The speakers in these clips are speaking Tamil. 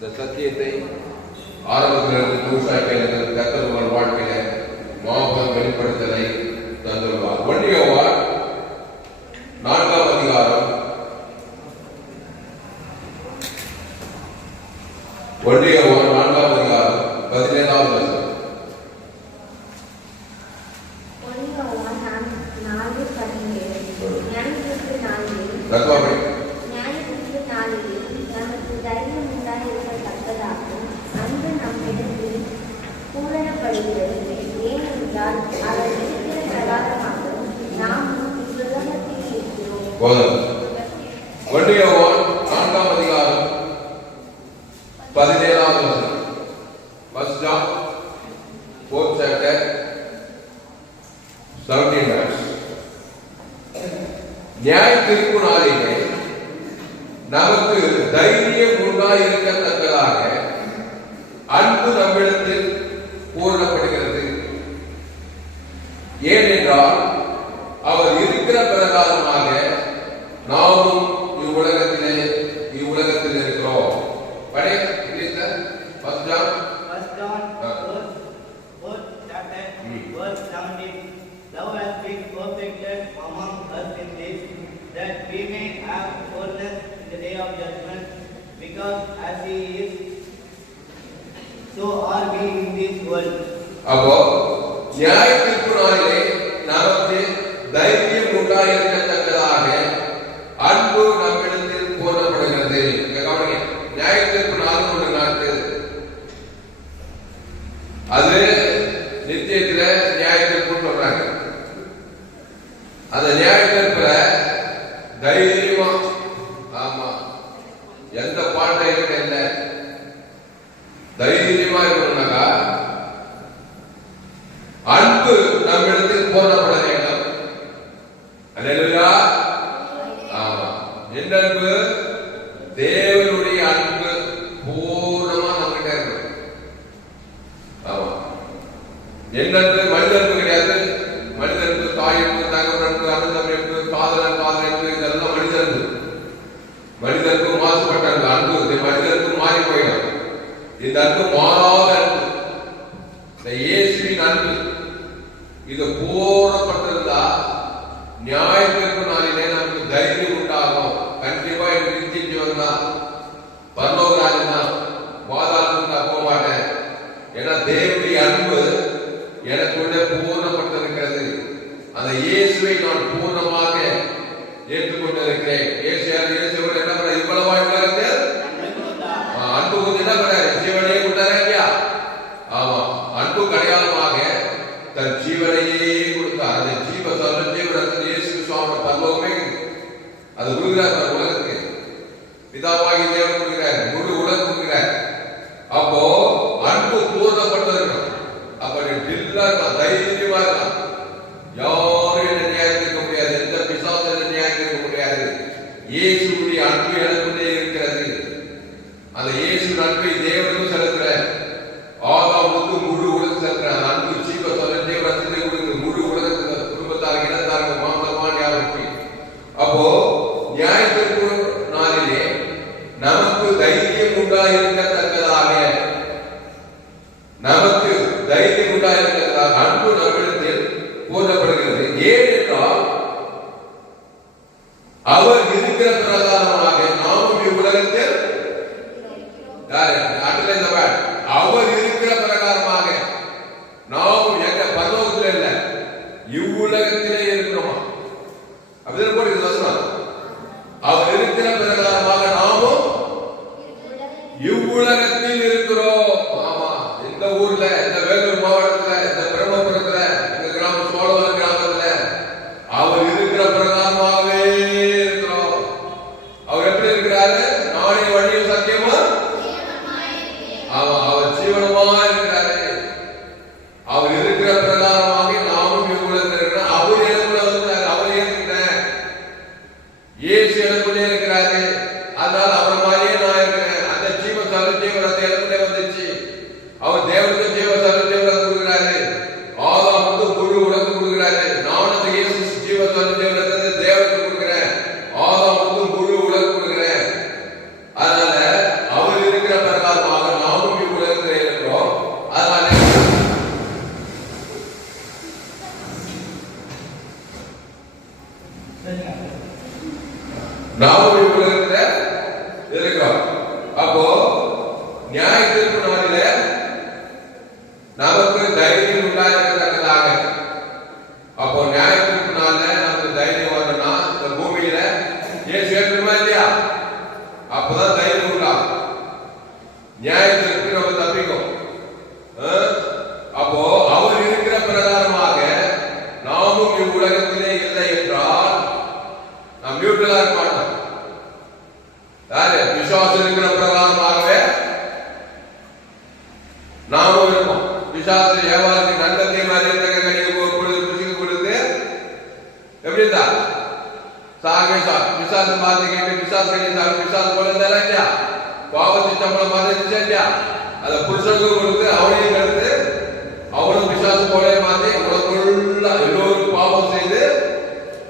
இந்த சத்தியத்தை ஆரம்பத்திலிருந்து முழுசாய்கள் கர்த்தர் உங்கள் வாழ்க்கையில மாபெரும் வெளிப்படுத்தலை தந்துள்ளார். 1 யோவான் 4ஆம் அதிகாரம் 1 யோவான் 4ஆம் அதிகாரம் 17ஆம் வசனம். நியாய தீர்ப்பு நாளிலே நமக்கு தைரியம் உண்டாயிருக்கத்தக்கதாக அன்பு நம்மிடத்தில் பூரணப்படுகிறது. ஏனென்றால் அவர் இருக்கிற பிரகாரமாக நாமும் இவ்வுலகத்தில் இருக்கிறோம். Thou hast been perfected among us in this, that we may have boldness in the day of judgment, because as He is, so are we in this world. அப்போ நியாய தீர்ப்பு நாளிலே நமக்கு தைரியம் உண்டாயிருக்கத்தக்கதாக அன்பு நம்மிடத்தில் பூரணப்படுகிறது. கவனிங்க, நியாய தீர்ப்பு நாள் ஒன்று நாட்டு அது நித்தியத்துல நியாய தீர்ப்பு சொல்றாங்க. அந்த நியாய தீர்ப்புல தைரியமா, ஆமா, எந்த பாட்டையும் இல்ல, தைரியமா இருக்கணும்னாக்கா அன்பு நம்மிடத்தில் போடப்பட வேண்டும். அல்லேலூயா. ஆமா, எந்த அன்பு? தேவனுடைய அன்பு பூர்ணமா நம்மகிட்ட இருக்கணும். ஆமா, எந்த அன்பு? மனித அன்பு கிடையாது. மனித அன்பு, தாயன்பு, தகவன்பு, அனுதமைப்பு, காதலன்பு, இதெல்லாம் மனித அன்பு. மனித அன்பு மாசுபட்ட அன்பு. மனித அன்பு மாறி போயிடும். இந்த அன்பு மாறாத அன்பு, இந்த இயேசுவின் அன்பு. இது பூரணப்பட்டிருந்தா நியாய தீர்ப்பு நாளிலே நமக்கு தைரியம் உண்டாகும். கண்டிப்பா எனக்கு நித்திய ஜீவன் தான், பரலோக ராஜ்யம் தான், பாதாளத்துக்கு நான் போக மாட்டேன். ஏன்னா தேவனுடைய அன்பு எனக்குள்ளே பூர்ணப்பட்டிருக்கிறது. அந்த இயேசுவை நான் பூர்ணமாக ஏற்றுக்கொண்டிருக்கிறேன். இயேசுவோட என்ன பண்ண இவ்வளவா அன்பு கொஞ்சம் என்ன பண்ண ஜீவனையே கொடுத்தாரா இல்லையா? ஆமா, அன்பு கடையாளமாக தன் ஜீவனையே கொடுத்தார். அந்த ஜீவரத்தில் இயேசு சுவாமி பரலோகமே அது கொடுக்கிறார். உலகத்துக்கு பிதாவாகி தேவன் கொடுக்கிறார், முழு உலகம் கொடுக்கிறார். அப்போ அன்பு பூர்ணப்பட்டிருக்கணும். அப்ப தைரியமா இருக்கலாம். யாரும் என்ன நியாயத்திருக்க முடியாது, எந்த பிசாசும் என்ன நியாயத்திருக்க முடியாது. இயேசுடைய அன்பு எனக்குள்ளே இருக்கிறது. அந்த இயேசு அன்பை தேவனுக்கும் செலுத்துற, ஆதாமுக்கு முழு உலகம் செலுத்துற அந்த அன்பு தேவரத்திலே கொடுக்குற முழு உலகத்துல குடும்பத்தாருக்கு, இனத்தாருக்கு, மாமலமானியாருக்கு. அப்போ நியாய தீர்ப்பு நாளிலே நமக்கு தைரியம் உண்டாயிருக்கத்தக்கதாக, நமக்கு தைரியம் உண்டாயிருக்கிறதாக அன்பு நம்மிடத்தில் போடப்படுகிறது. ஏனென்றால் அவர் இருக்கிற பிரகாரமாக நாமும் இவ்வுலகத்தில், அவர் இருக்கிற பிரகாரமாக நாமும் எங்க பரலோகத்தில் இல்ல, இவ்வுலகத்திலே இருக்கிறோமா? அப்படிதான் போட்டு வசனம். அவர் இருக்கிற பிரகாரமாக நாமும் இவ்வுலகத்தில் இருக்கிறோம். ஆமா, இந்த ஊர்ல, இந்த வேலூர் மாவட்டத்துல, இந்த பிரம்மபுரத்துல, இந்த கிராமம் சோழவரம் கிராமத்துல அவர் இருக்கிற பிரகாரமாகவே இருக்கிறோம். அவர் எப்படி இருக்கிறாரு? நானே வழியும் சத்தியமா, ஆமா, அவர் ஜீவனமா இருக்கிறாரு. அவர் இருக்கிற பிரகாரமாக நாமும் இவ்வுலகத்தில் இருக்கிறோம். அவர் எனக்குள்ள வந்துட்டாரு, அவர் ஏற்றுக்கிட்டேன். இயேசு எனக்குள்ளே இருக்கிறாரு, அதனால அவர் மாதிரியே நான் இருக்கிறேன். அந்த ஜீவரத்தை எனக்குள்ளே வந்துச்சு. அவர் தேவனுக்கு ஜீவ பிரகாரமாக நாமும் இவ்வுலகத்தில் இருக்கிறோம். அதனால நாமும் இவ்வுலகத்தில் இருக்கிறோம். அப்போ நியாய தீர்ப்பு நாளிலே நமக்கு தைரியம் உண்டாயிருக்கத்தக்கதாக, அப்போ நியாய தீர்ப்பு நாள்ல நமக்கு தைரியம் வரணும்னா இந்த பூமியில இயேசு ஏற்றுமா இல்லையா? அப்பதான் தைரியம் உண்டாகும். நியாய தீர்ப்பு நம்ம தப்பிக்கும். அப்போ அவர் இருக்கிற பிரகாரமாக நாமும் இவ்வுலகத்திலே இல்லை என்றால் நாம் நியூட்ரலா இருக்க மாட்டோம். யாரு விசுவாசம் இருக்கிற பிரகாரமாகவே நாமும் இருப்போம். விசுவாச வியாபாரத்துக்கு நல்ல தீர்மானம் கொடுத்து எப்படி இருந்தா விசுவாசம் பார்த்துக்கிட்டு விசுவாசம் போல இல்லையா? பாவத்தை சம்பளம் மாதிரி இல்லையா? அதை புருஷனுக்கும் கொடுத்து அவனையும் கருத்து அவனும் விசுவாசம் போல மாற்றி உனக்குள்ள எல்லோரும் பாவம் செய்து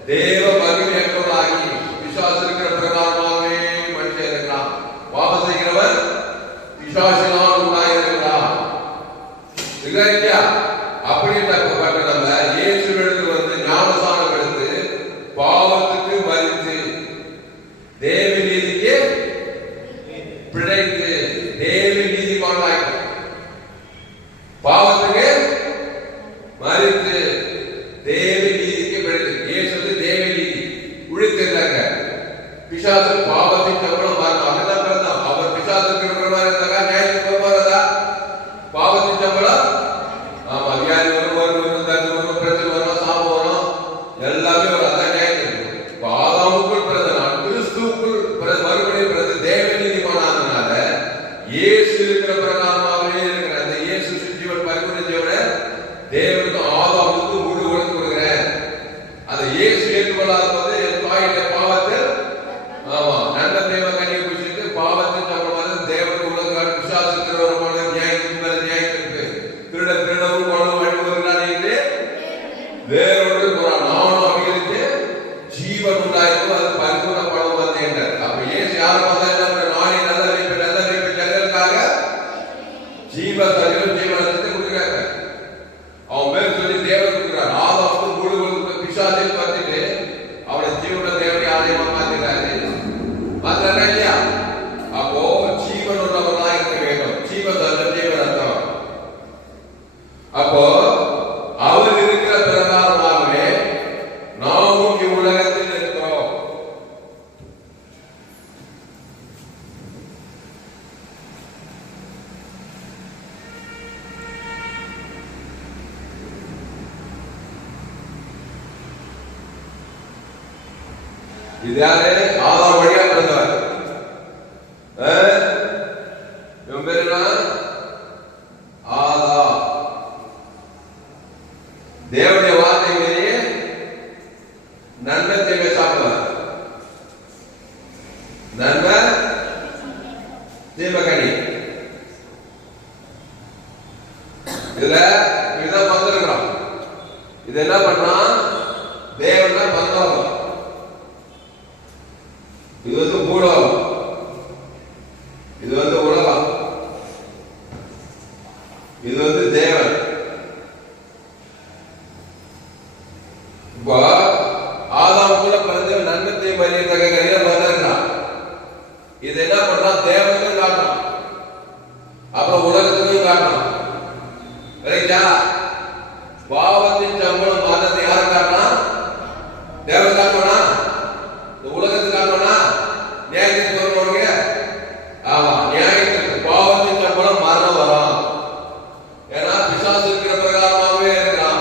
தேவ மகிமையற்றவராகி விசுவாசம் இருக்கிற பிரகாரமாகவே மனுஷன் இருக்கலாம். பாவம் செய்கிறவன் விசுவாசினால் உண்டாயிருக்கிறான். இல்லையா? அப்படிப்பட்ட நம்ம இயேசுவிடத்து வந்து ஞானஸ்நானம் எடுத்து பாவத்துக்கு மறித்து தேவ நீதிக்கு பிழைத்து தேவ நீதிமானாய் பாவத்துக்கு மறித்து தேவ நீதிக்கு பிழைத்து இயேசு வந்து தேவ நீதி உழித்திருந்தாங்க. பிசாசு பாவத்தின் சம்பளம் அப்படிதான் பிறந்தான். அவர் பிசாசுக்கு இருந்தாங்க. நியாயத்துக்கு வருவாரா? பாவத்தின் சம்பளம் ஆமா வியாதி வரும், தண்ணி வரும், பிரச்சனை வரும், சாபம் வரும், எல்லாமே வரும். அதான் நியாயத்துக்கு ஆதாமுக்குள் பிறந்தனால் கிறிஸ்துவுக்குள் மறுபடியும் பிறந்த தேவ நீதிமானாதனால இயேசு இருக்கிற பிரகாரமாகவே இருக்கிற அந்த இயேசு ஜீவன் பரிபூர்ண ஜீவனை தேவனுக்கு ஆதாமுக்கு முழு உணர்ந்து கொடுக்கிறேன். அதை இயேசு ஏற்றுக்கொள்ளாத போது என் தாயுடைய பாவத்தில் ஆமா நல்ல தேவ கனியை குடிச்சிட்டு பாவத்தின் சம்பளமாக தேவனுக்கு உலக விசுவாசிக்கிறவர்களோட நியாயத்தின் மேல நியாயத்திற்கு திருடவும் கொள்ளவும் வழிபடுகிறானே வேறொன்று நானும் அபிகரித்து ஜீவன் உண்டாயிருக்கும் அது பரிபூர்ணப்படும் வந்தேன். அப்ப ஏன் யார் பார்த்தா நானே நல்ல ஜனங்களுக்காக ஜீவன் ஜீவனத்தை கொடுக்கிறாங்க. அவன் மேல் சொல்லி தேவன் கொடுக்கிறார். ஆதாமுக்கு முழு பிசாசை பார்த்துட்டு அவனை ஜீவன தேவனை ஆலயமா மாத்திட்டாரு. மாத்திரா இல்லையா? அப்போ ஜீவன் உள்ளவர்களாக இருக்க வேண்டும். ஜீவன் அர்த்தம். அப்போ அவர் இருக்கிற பிரகாரமாகவே நாமும் இவ்வுலகத்தில் இருக்கிறோம். இது யாரு? ஆதாம் வழியா பிறந்தவர். இவன் பேரு என்ன? ஆதாம். தேவனுடைய வார்த்தை மீறி நன்மை தீமை சாப்பிடுவார். நன்மை தீமை கனி இதுல இதுதான் பந்திருக்கிறோம். இது என்ன பண்ணா தேவன் தான் பந்தம். இது வந்து பூலோகம், இது வந்து உலகம், இது வந்து தேவன். இப்போ ஆதாம் கூட பிறந்த நன்மத்தை மரியத்தக வந்திருக்கிறான். இது என்ன பண்றான்? தேவனுக்கும் காட்டணும், அப்புறம் உலகத்துக்கும் காட்டணும். ரைட்டா? பாவத்தின் சம்பளம் மரணத்தை யாரை காட்டணும்? தேவன் காட்டணும்னா இந்த உலகத்துக்கு காட்டணும்னா நியாயத்துக்கு வருவாங்க. ஆமா, நியாயத்துக்கு பாவத்தின் சம்பளம் மரணம் வரும். ஏன்னா பிசாசு இருக்கிற பிரகாரமாகவே இருக்கிறான்.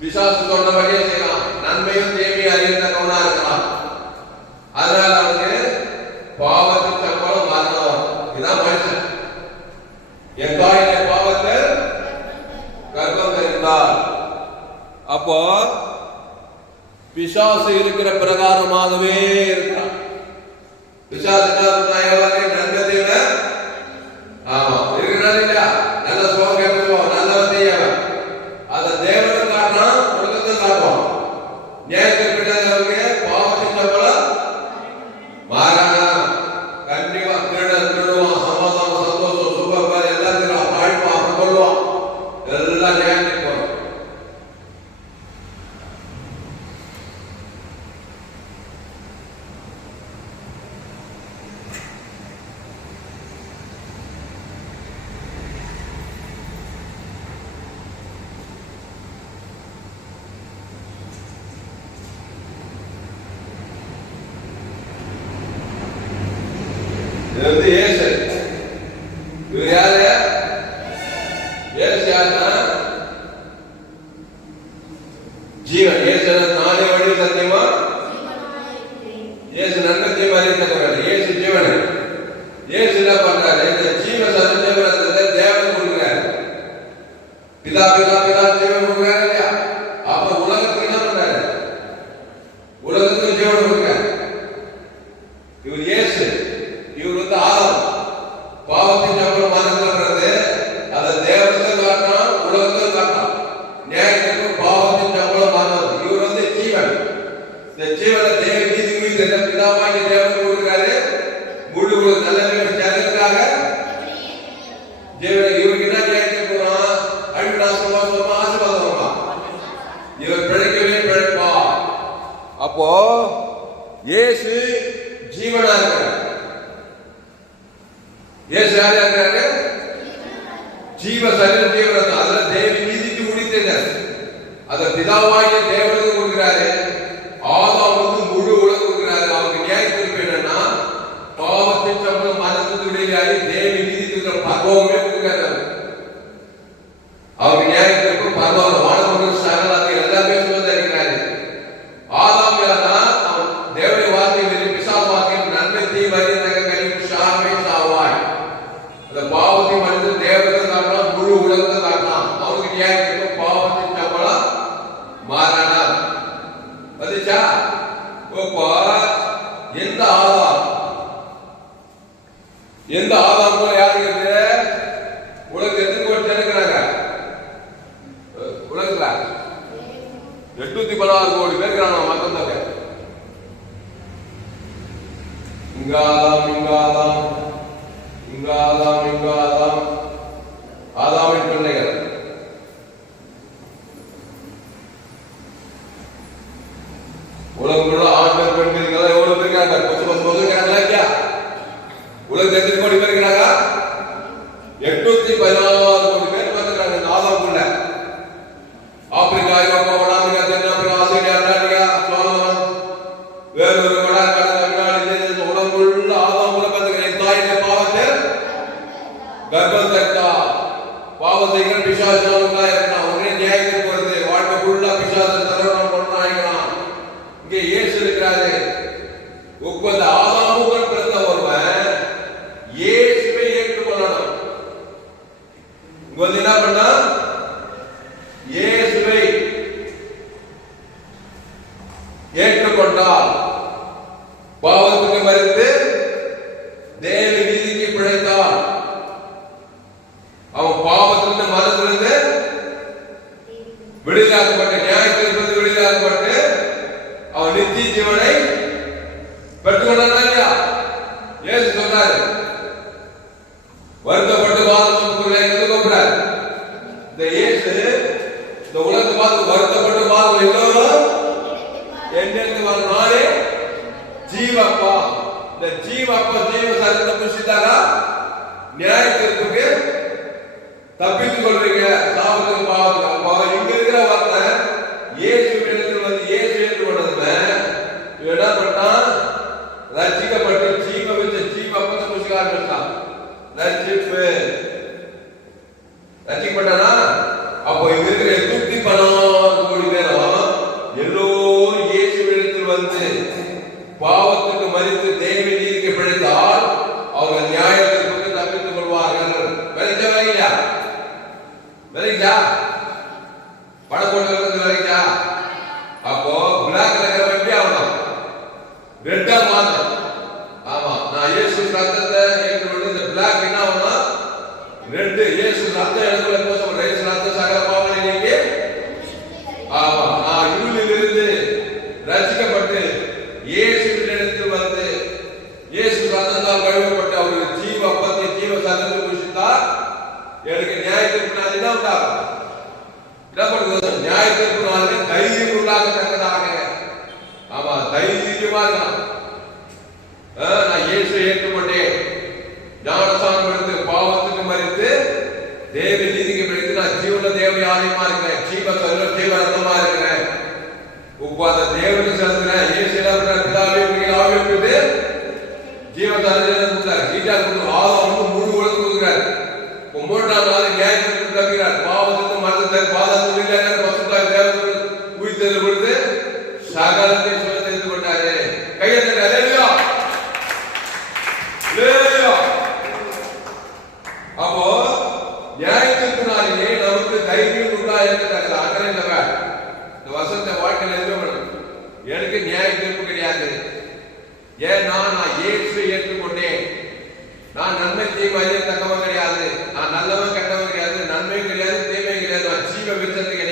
பிசாசு சொன்னபடியே செய்யலாம். நன்மையும் தீமையும் அறியத்தக்கவனா இருக்கலாம். அதனால அவனுக்கு பாவத்தின் சம்பளம் மரணம் வரும். இதுதான் மனுஷன். என் தாயினுடைய பாவத்தை கர்ப்பம் தெரிந்தால் அப்போ பிசாசு இருக்கிற பிரகாரமாகவே இருக்கிறான். பிசாசு நன்மத்தை விட ஆமா இருக்கிறான் இல்லையா? நல்ல சுகம் கேட்போம், நல்லவன் செய்யவன். அதை தேவனும் காட்டணும், உலகத்தையும் காட்டுவோம். நியாயத்திற்கு பாவத்தின் சம்பளம் மாறான கண்டிப்பா திருடுவான், சமாதானம் வந்து இயேசு. இவர் யாரு? இயேசு யாருன்னா ஜீவன். இயேசு நானே வழி சத்தியமா இயேசு நன்மை மாதிரி இருக்கிறார். இயேசு ஜீவன். இயேசு என்ன பண்றாரு? இந்த ஜீவ சத்தியத்தை தேவன் கொடுக்கிறார். பிதா பிதா பிதா ஜீவன் கொடுக்கிறாரு இல்லையா? அப்ப உலகத்துக்கு என்ன பண்றாரு? உலகத்துக்கு ஜீவன் கொடுக்கிறார். இவர் இயேசு. இவர் வந்து ஆதாம். பாவத்தின் சம்பளம் மரணம்ன்றது அதை தேவனுக்கு காட்டணும், உலகத்துக்கு காட்டணும். நியாயத்திற்கு பாவத்தின் சம்பளம் மரணம். இவர் வந்து ஜீவன். இந்த ஜீவனை தேவ நீதி குறித்த பிதாவாகி தேவன் கொடுக்கிறாரு. முழு நல்ல ஜனங்களுக்காக ஜீவனை. இவருக்கு என்ன நியாயத்திற்கு போறான்? அழிவுநாசமா சொல்லுமா, ஆசீர்வாதமா? இவர் பிழைக்கவே பிழைப்பா. அப்போ இயேசு ஜீவனா இருக்கிறார். இயேசு யார் இருக்கிறாரு? ஜீவ சரீரம் ஜீவன். அதுல தேவ நீதிக்கு முடித்தனர். அத பிதாவாகிய தேவனுக்கு கொடுக்கிறாரு. ஆதாம் வந்து முழு உலகம் கொடுக்கிறாரு. அவருக்கு நியாய தீர்ப்பு என்னன்னா பாவத்தின் சம்பளம் மரணத்துக்கு விடையாகி தேவ நீதிக்கு பரலோகமே கொடுக்கிறாரு. அவருக்கு நியாய தீர்ப்பு பரலோகம் வானவர்கள் சகலாக எல்லாமே சுமந்திருக்கிறாரு. ஆதாம் யாரா? அவன் தேவனுடைய வார்த்தையை மீறி பிசாசு வார்த்தையில் நன்மை தீமை கழிவு சார்மை சாவாய். அந்த பாவத்தை மனிதன் தேவனுக்கு காட்டலாம், முழு உலகத்தை காட்டலாம். அவருக்கு நியாய தீர்ப்பு பாவத்தின் சம்பளம் மரணம். வந்துச்சா? எந்த ஆதாம்? எந்த ஆதாம் போல யாரு இருக்கு? உலகத்துக்கு எத்தனை கோடி ஜனங்கிறாங்க? உலகத்துல 816 கோடி பேர் இருக்கிறாங்க. மக்கள் தொகை. இங்க ஆதாம், இங்க ஆதாம், இங்க ஆதாம், இங்க ஆதாம், ஆதாமின் பிள்ளைகள். உலகம் ஆண்கள் பெண்கள் எவ்வளவு பேர் இருக்காங்க? 10 இருக்காங்களா இல்லையா? உலகத்தில் எத்தனை கோடி பேர் இருக்கிறாங்க? 816 கோடி பேர் இருக்கிறாங்க இந்த ஆதாமுக்குள்ள. ஆப்பிரிக்கா, ஐரோப்பா, வட அமெரிக்கா, தென் ஆப்பிரிக்கா, ஆஸ்திரேலியா, அண்டார்டிகா, சோலமன், வேறொரு வடாக்காடு, தமிழ்நாடு, உலகம் உள்ள ஆதாமுக்குள்ள பார்த்துக்கிறேன். என் தாயினுடைய பாவத்தை கர்ப்பம் தட்டா பாவத்தைகள் பிசாசுகளா இருக்கலாம். உடனே நியாயத்துக்கு வருது. வாழ்க்கை ஃபுல்லா பிசாசு தரணும் கொண்டாடிக்கலாம். இங்கே இயேசு இருக்கிறாரு. ஒவ்வொரு ஆதாமுடன் பிறந்த ஒருவன் இயேசுவை ஏற்றுக்கொள்ளணும். இங்க வந்து என்ன பண்ணா? இயேசுவை ஏற்றுக்கொண்டால் பாவத்துக்கு மறித்து தேவ நீதிக்கு பிழைத்தால் அவன் பாவத்திலிருந்து மரணத்திலிருந்து விடுதலாக்கப்பட்டு நியாயத்திலிருந்து விடுதலாக்கப்பட்டு அவன் நித்திய ஜீவனை பெற்றுக்கொண்டான் இல்லையா? இயேசு சொன்னாரு, வருத்தப்பட்டு பாதம் கூப்பிடுறார். இந்த இயேசு இந்த உலகத்தை பார்த்து வருத்தப்பட்டு பாதம் எல்லோரும் என்னென்று நானே ஜீவப்பா. இந்த ஜீவப்பா ஜீவ சரீரத்தை புசித்தாரா நியாய தீர்ப்புக்கு தப்பித்துக் கொள்வீங்க. சாபத்துக்கு பாவத்துக்கு. அப்போ இங்க இருக்கிற வார்த்தை இயேசு இடத்தில் வந்து இயேசு ஏற்றுக்கொண்டதுமே என்ன பண்ணான்? ரட்சிக்கப்பட்டு ஜீவ வச்ச ஜீவ அப்பத்தை புசிக்க ஆரம்பிச்சான். ரட்சிக்கப்பட்டானா? அப்போ இங்க இருக்கிற 816 கோடி பேரும் எல்லோரும் இயேசு இடத்தில் வந்து பாவத்துக்கு மறித்து தேவ நீதிக்கு பிழைத்தால் அவர்கள் நியாய தீர்ப்புக்கு தப்பித்துக் கொள்வார்கள். விளைச்சா விளையா? விளைச்சா? படப்போட்டு விளைச்சா? அப்போ பிளாக் இருக்கிற எப்படி ஆகணும்? ரெட்டா மாத்தம். ஆமா, நான் இயேசு ரத்தத்தை ஏற்றுக்கொண்டு இந்த பிளாக் என்ன ஆகணும்? ரெண்டு. இயேசு ரத்தம் எடுக்கல போதும். இயேசு ரத்தம் சகல பாவங்களை நீக்கி. ஆமா, நான் இருளில் இருந்து ரட்சிக்கப்பட்டு இயேசு இடத்தில் வந்து இயேசு ரத்தத்தால் கழுவப்பட்டு அவருக்கு ஜீவ அப்பத்தை ஜீவ சரீரத்தை புசித்தால் எனக்கு நியாய தீர்ப்பு நாள் என்ன உண்டாகும்? இடப்படுகிறது. நியாய தீர்ப்பு நாளில் தைரியம் உள்ளாகத்தக்கதாக. ஆமா, தைரியமா இருக்கலாம். நான் இயேசு ஏற்றுக்கொண்டேன், ஞானஸ்நானம் எடுத்து பாவத்துக்கு மறித்து தேவ நீதிக்கு பிடித்து நான் ஜீவன தேவ ஆலயமா இருக்கிறேன், ஜீவ சரீரம் ஜீவ ரத்தமா இருக்கிறேன். உட்கார்ந்த தேவனுக்கு செலுத்துறேன். இயேசு பிதாவே ஆவியோடு ஜீவ சரீரம் கொடுத்தார். நன்மை தீமை அறியத்தக்கவன் கிடையாது, நான் நல்லவன் கெட்டவன் கிடையாது, நன்மையும் கிடையாது தீமையும் கிடையாது, நான் ஜீவ விருத்தத்துக்கு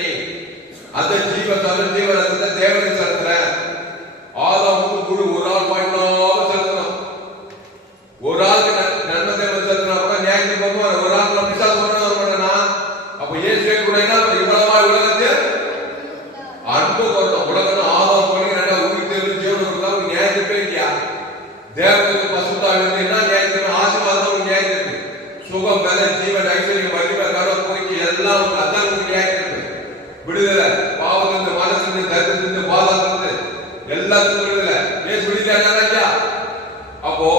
அந்த ஜீவ தவிர ஜீவனத்தை தேவனுக்கு செலுத்துறேன். ஆதாமுக்கு குரு ஒரு ஆள் வாய்ப்பாக செலுத்தணும். ஒரு ஆளுக்கு நன்மை தேவை செலுத்தினா கூட நியாயத்துக்கு போகும்போது ஒரு ஆள் பிசாசு பண்ணா அப்ப இயேசுவே கூட இவ்வளவா உலகத்தை அன்பு கொண்டோம். உலகம் ஆதாம் போய் ரெண்டா உயிர் தேர்வு ஜீவனுக்கு நியாயத்துப்பே இல்லையா? தேவனுக்கு பசுத்தாவி என்ன நியாயத்துக்கு ஆசீர்வாதம் நியாயத்துக்கு சுகம் பெற ஜீவன் ஐஸ்வர்யம் மகிமை கடன் போயிட்டு எல்லாம் அதான் நியாயத்துக்கு விடுதலை பாவத்திலிருந்து மனசிலிருந்து தரித்திலிருந்து பாதாத்திலிருந்து எல்லாத்துக்கும் விடுதலை ஏன் விடுதலை? அப்போ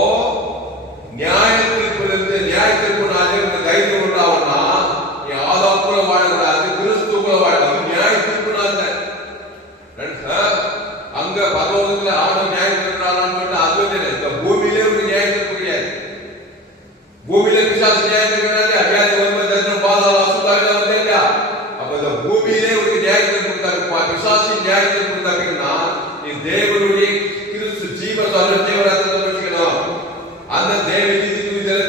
நியாய தீர்ப்பிலிருந்து நியாய தீர்ப்புனாலே உனக்கு தைரியம் உண்டாகும்னா நீ ஆதாம் கூட வாழக்கூடாது, கிறிஸ்து கூட வாழக்கூடாது. நியாய தீர்ப்புனால அங்க பரலோகத்துல ஆடும் நியாய தீர்ப்புனாலான்னு சொன்னா அது இந்த பூமியிலே ஒரு நியாய தீர்ப்பு கிடையாது. பூமியில பிசாசு நியாய தீர்ப்பு அபியாதி வரும்போது தரித்திரம் பாதாள அசுத்தாவில வந்து இல்லையா? அப்ப இந்த பூமியிலே ஒரு நியாய தீர்ப்பு பிசாசி நியாய தீர்ப்பு தப்பிக்கணும்னா நீ தேவனுடைய கிறிஸ்து ஜீவ தேவராத்திரத்தை வச்சுக்கணும். அந்த தேவ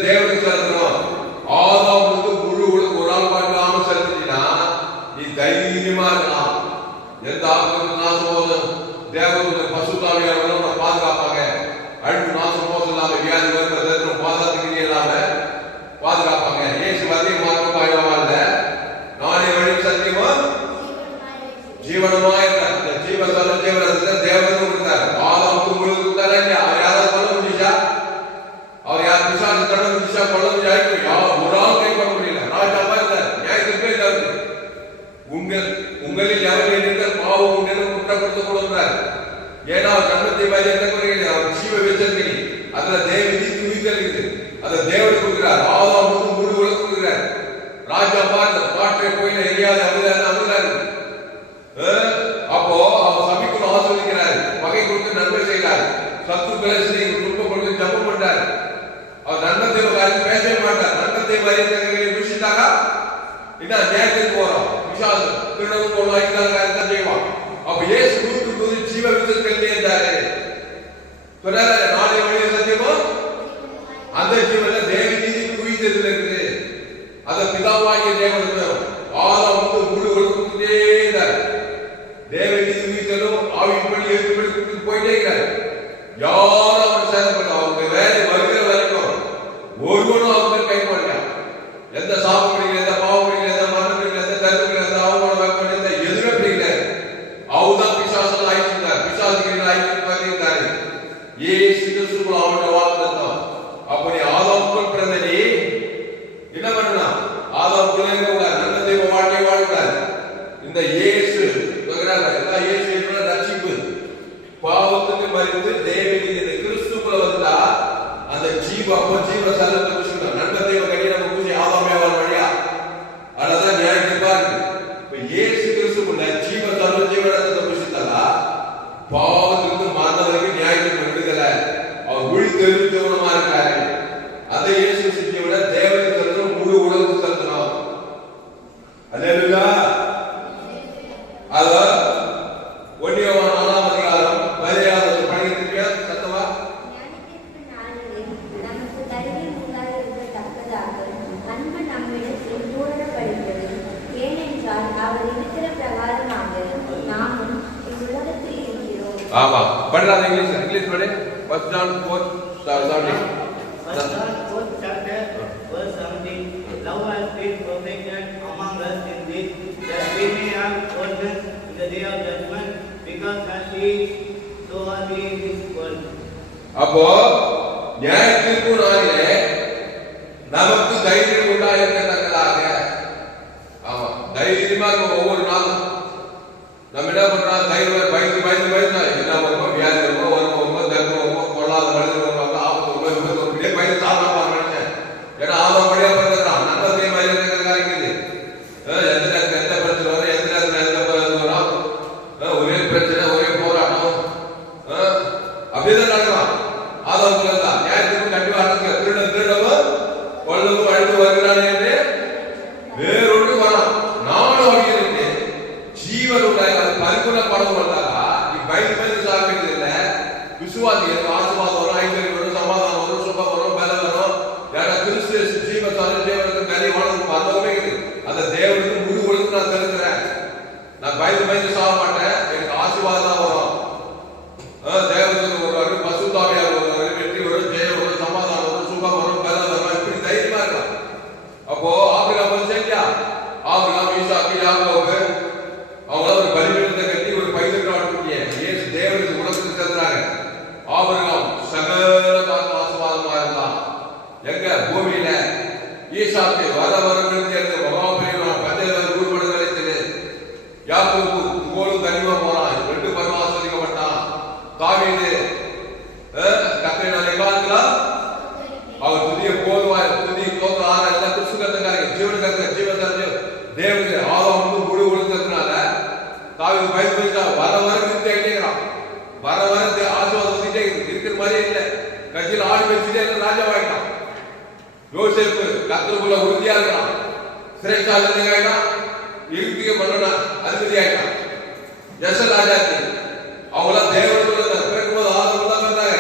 தேவனுக்கு செலுத்தணும். ஆதாமுக்கு முழு உலகம் ஒரு ஆள் பார்க்காம செலுத்தினா நீ தைரியமா இருக்கலாம். எந்த ஆபத்துக்கு நாசம் போதும் தேவனுடைய பசுத்தாவியானவங்க பாதுகாப்பாங்க. அழுப்பு நாசம் போதும் இல்லாம வியாதி வரும்போது பாதுகாத்துக்கு இல்லாம பாதுகாப்பாங்க. ஏசு வரையும் மாற்றம் பாயவா இல்ல, நானே வழி சத்தியமா ஜீவனமா இருந்தார். இந்த ஜீவ தேவரத்தை தேவனுக்கு கொடுத்தார். ஆதாமுக்கு முழு கொடுத்தாரா இல்லையா? அவர் யாராவது சொல்ல முடியுச்சா? அவர் யார் பிசாசு தட முடிச்சா கொள்ள முடியாது? ஒரு ஆள் கை பண்ண முடியல. ராஜாவா இருந்தார், நியாயத்திற்கே இல்லாது. உங்களில் எவர்கள் பாவம் உண்டு குற்றப்படுத்திக் கொள்கிறார். ஏன்னா அவர் கண்ணத்தை மாதிரி என்ன குறைகள் அவர் ஜீவ வச்சிருக்கீங்க. அதுல தேவ நீதி உயிர்த்தெழுது அதை தேவனுக்கு கொடுக்கிறார். ஆதாமுக்கு முழு உலகம் கொடுக்கிறார். ராஜா பார்த்த காற்றை போயில எரியாது அமுதாரு. அப்போ அவர் சபிக்கும் ஆசிரியர் பகை கொடுத்து நன்மை செய்கிறார். சத்துக்களை துன்பம் கொடுத்து ஜபம் பண்றார். அவர் நன்மத்தை பேசவே மாட்டார். நன்மத்தை விஷயத்தாக என்ன நியாயத்துக்கு போறோம். விசாசம் திருடவும் போடுவோம், ஐந்தாம் செய்வான். அப்ப ஏசு நூற்றுக்கு ஜீவ விசத்தில் இருந்தாரு. நாளை வழிய சத்தியமா அந்த ஜீவன தேவ நீதிக்கு உயிர்த்ததுல இருக்குது. அந்த பிதாவாகிய தேவனுக்கு ஆதாம் வந்து முழு ஒழுக்கே இருந்தார். தேவ நீதி உயிர்த்தலும் ஆவின்படி எழுத்துப்படி கொடுத்து போயிட்டே இருக்கிறார். யாரும் அவன் சேதப்பட்ட அவங்க வேலை வருகிற வரைக்கும் ஒருவனும் அவங்க கை பண்ணல. எந்த சாபம் பிடிக்கல, எந்த பாவம் பிடிக்கல, எந்த மரணம் பிடிக்கல, எந்த தருப்பு பிடிக்கல, எந்த அவங்களோட வைக்க எந்த எதுவுமே பிடிக்கல. அவதான் பிசாசல் ஆயிடுச்சிருந்தார். பிசாசுக்கு ஆயிட்டாரு. ஏசு கிறிஸ்துக்குள்ள அவனோட வாழ்ந்தோம். அப்படி ஆதாமுக்குள் பிறந்த நீ என்ன பண்ணலாம்? ஆதாமுக்குள்ள இருக்கக்கூடாது. நல்ல தெய்வ வாழ்க்கை வாழ்ந்தார். இந்த இயேசு இயேசு ரட்சிப்பு பாவத்துக்கு மறித்து தேவனுக்கு இந்த கிறிஸ்துக்குள்ள வந்தா அந்த ஜீவ அப்போ ஜீவ சலத்தை புசிக்கணும். நல்ல தெய்வ கடி நம்ம பூஜை ஆதாமேவால் வழியா அதான் நியாயத்திப்பா இருக்கு. இப்ப இயேசு கிறிஸ்துக்குள்ள ஜீவ சர்வ ஜீவனத்தை புசித்தா பாவத்துக்கு மாந்தவருக்கு நியாயத்துக்கு விடுதலை. அவர் உள் தெரிவித்தவனமா இருக்காரு. அதை இயேசு சித்தியை விட தேவனுக்கு செலுத்தணும், முழு உலகம் செலுத்தணும். அல்லேலூயா. அத ஒன்னியவன் 4ஆம் அதிகாரம் 16 படிக்கிறீங்க சத்தமா? நமக்கு தருவி உண்டாயிருக்கத்தக்கதாக அன்பு நம்மிடத்தில் பூரணப்படுகிறது. ஏனென்றால் அவர் இருக்கிற பிரகாரமாக நாமும் இவ்வுலகத்தில் இருக்கிறோம். ஆமா, படிக்கலாம். இங்கிலீஷ் படி. 1 John 4:17. 1 John 4th chapter verse 17. Love has been perfected among us in this, that we may have boldness in the day of judgment, because as He is, so are we in this world. அப்போ நியாய தீர்ப்பு நாளிலே நமக்கு தைரியம் உண்டாயிருக்கத்தக்கதாக, ஆமா தைரியமா ஒவ்வொரு நாளும் நம்ம என்ன பண்றோம்? தைரியம் பயந்து பயந்து பயந்து என்ன வருமோ, வியாதி வருமோ, வருமோ, தர்மம் வருமோ, கொள்ளாத மனிதர் வருவாங்க, ஆபத்து வருமோ, இப்படியே பயந்து சாப்பிட நினைச்சேன். ஏன்னா ஆதாம் வழியா பிறந்துக்கிறான். நன்மத்தை மயில இருக்குது. எந்த நேரத்தில் எந்த பிரச்சனை வரும், எந்த நேரத்தில் எந்த வரும், ஒரே பிரச்சனை, ஒரே போராட்டம், அப்படிதான் நடக்கலாம். ஆதாம் நியாயத்துக்கு கண்டிப்பா திருடவும் கொள்ளவும் அழுது பயந்து சாக மாட்டேன், எனக்கு ஆசீர்வாதம் தான் வரும். தேவதூதன் வருவாரு, பசுத்தாவியார் வருவாரு, வெற்றி வரும், ஜெயம் வரும், சமாதானம் வரும், சுகம் வரும், பலம் வரும், இப்படி தைரியமா இருக்கலாம். அப்போ ஆபிரகாம் செஞ்சா, ஆபிரகாம், ஈசாக்கு, யாக்கோபு அவங்கள ஒரு பலிபீடத்தை கட்டி ஒரு பைதல் ஆட்டுக்குட்டிய இயேசு தேவனுக்கு உலகத்துக்கு தந்தாங்க. ஆபிரகாம் சகல ஆசீர்வாதமா இருந்தான். எங்க பூமியில ஈசாக்கு வர விழுந்து மகாபெரியவன் பஞ்சவர் ஊர்வலம் கிடைத்தது. யாக்கோபு போலும் தனிமா போறான், 2 பருவம் ஆஸ்வதிக்கப்பட்டான். தாவீது கத்திரினாலே காலத்துல அவர் புதிய போதுவாய் புதிய தோற்ற ஆற எல்லாம் கிறிஸ்து கத்துக்காரு, ஜீவன் கத்துக்க ஜீவன் தந்து தேவனுக்கு ஆதாம் முழு ஒழுங்கத்தினால தாவீது பயந்து போயிட்டா. வர விழுந்துக்கிறான், வர ஆசீர்வாதம் வந்துட்டே இருக்கிற மாதிரியே இல்லை. கட்சியில் ஆடி வச்சுட்டே ராஜாவாயிட்டான். யோசேப்பு கத்திரக்குள்ள உறுதியா இருக்கான், சிறைச்சாலை ஆயிட்டான், இறுதிய மன்னனா அதிபதி ஆயிட்டான். யசராஜாத்தி அவங்களாம் தேவனுக்குள்ள பிறக்கும்போது ஆதரவு தான் இருந்தாங்க,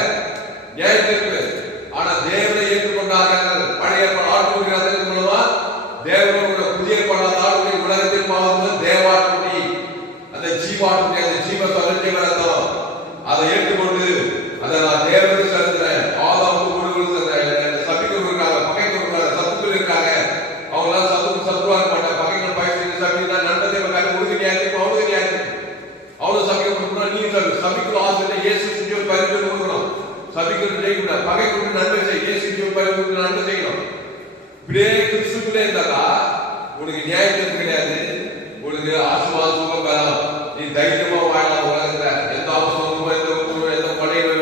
நியாய தீர்ப்பு. ஆனா தேவனை ஏற்றுக்கொண்டார்கள். பழைய ஆட்டுக்குட்டி மூலமா தேவனோட புதிய படாத ஆட்டுக்குட்டி உலகத்தில் மாறும் தேவாட்டுக்குட்டி, அந்த ஜீவாட்டுக்குட்டி, அந்த ஜீவ சரஞ்சீவரத்தம் அதை ஏற்றுக்கொண்டு அதை நான் தேவனுக்கு செலுத்துறேன். ஆதாமுக்கு கொடுக்கிறது சபிக்க இருக்காங்க, பகைக்கு இருக்காங்க, சத்துக்கள் இருக்காங்க. அவங்களாம் சத்துருவா இருக்க மாட்டாங்க. பகைகள் பயன்படுத்தி சபிக்க நண்பத்தை உறுதி நியாயத்துக்கு அவனுக்கு நியாயத்துக்கு அவனும் சபிக்க கொடுக்கணும். நீ சபிக்கணும் ஆசை இயேசு செஞ்சு ஒரு பரிந்து கொடுக்கணும். சபிக்கணும் செய்யக்கூடாது, பகை கொண்டு நன்மை செய்ய இயேசு செஞ்சு ஒரு பரிந்து நன்மை செய்யணும். இப்படியே கிறிஸ்துக்குள்ளே இருந்தாக்கா உனக்கு நியாயத்துக்கு கிடையாது, உனக்கு ஆசீர்வாதம் சுகம் பெறலாம். நீ தைரியமா வாழலாம். உலகத்துல எந்த அவசரமோ எந்த படையோ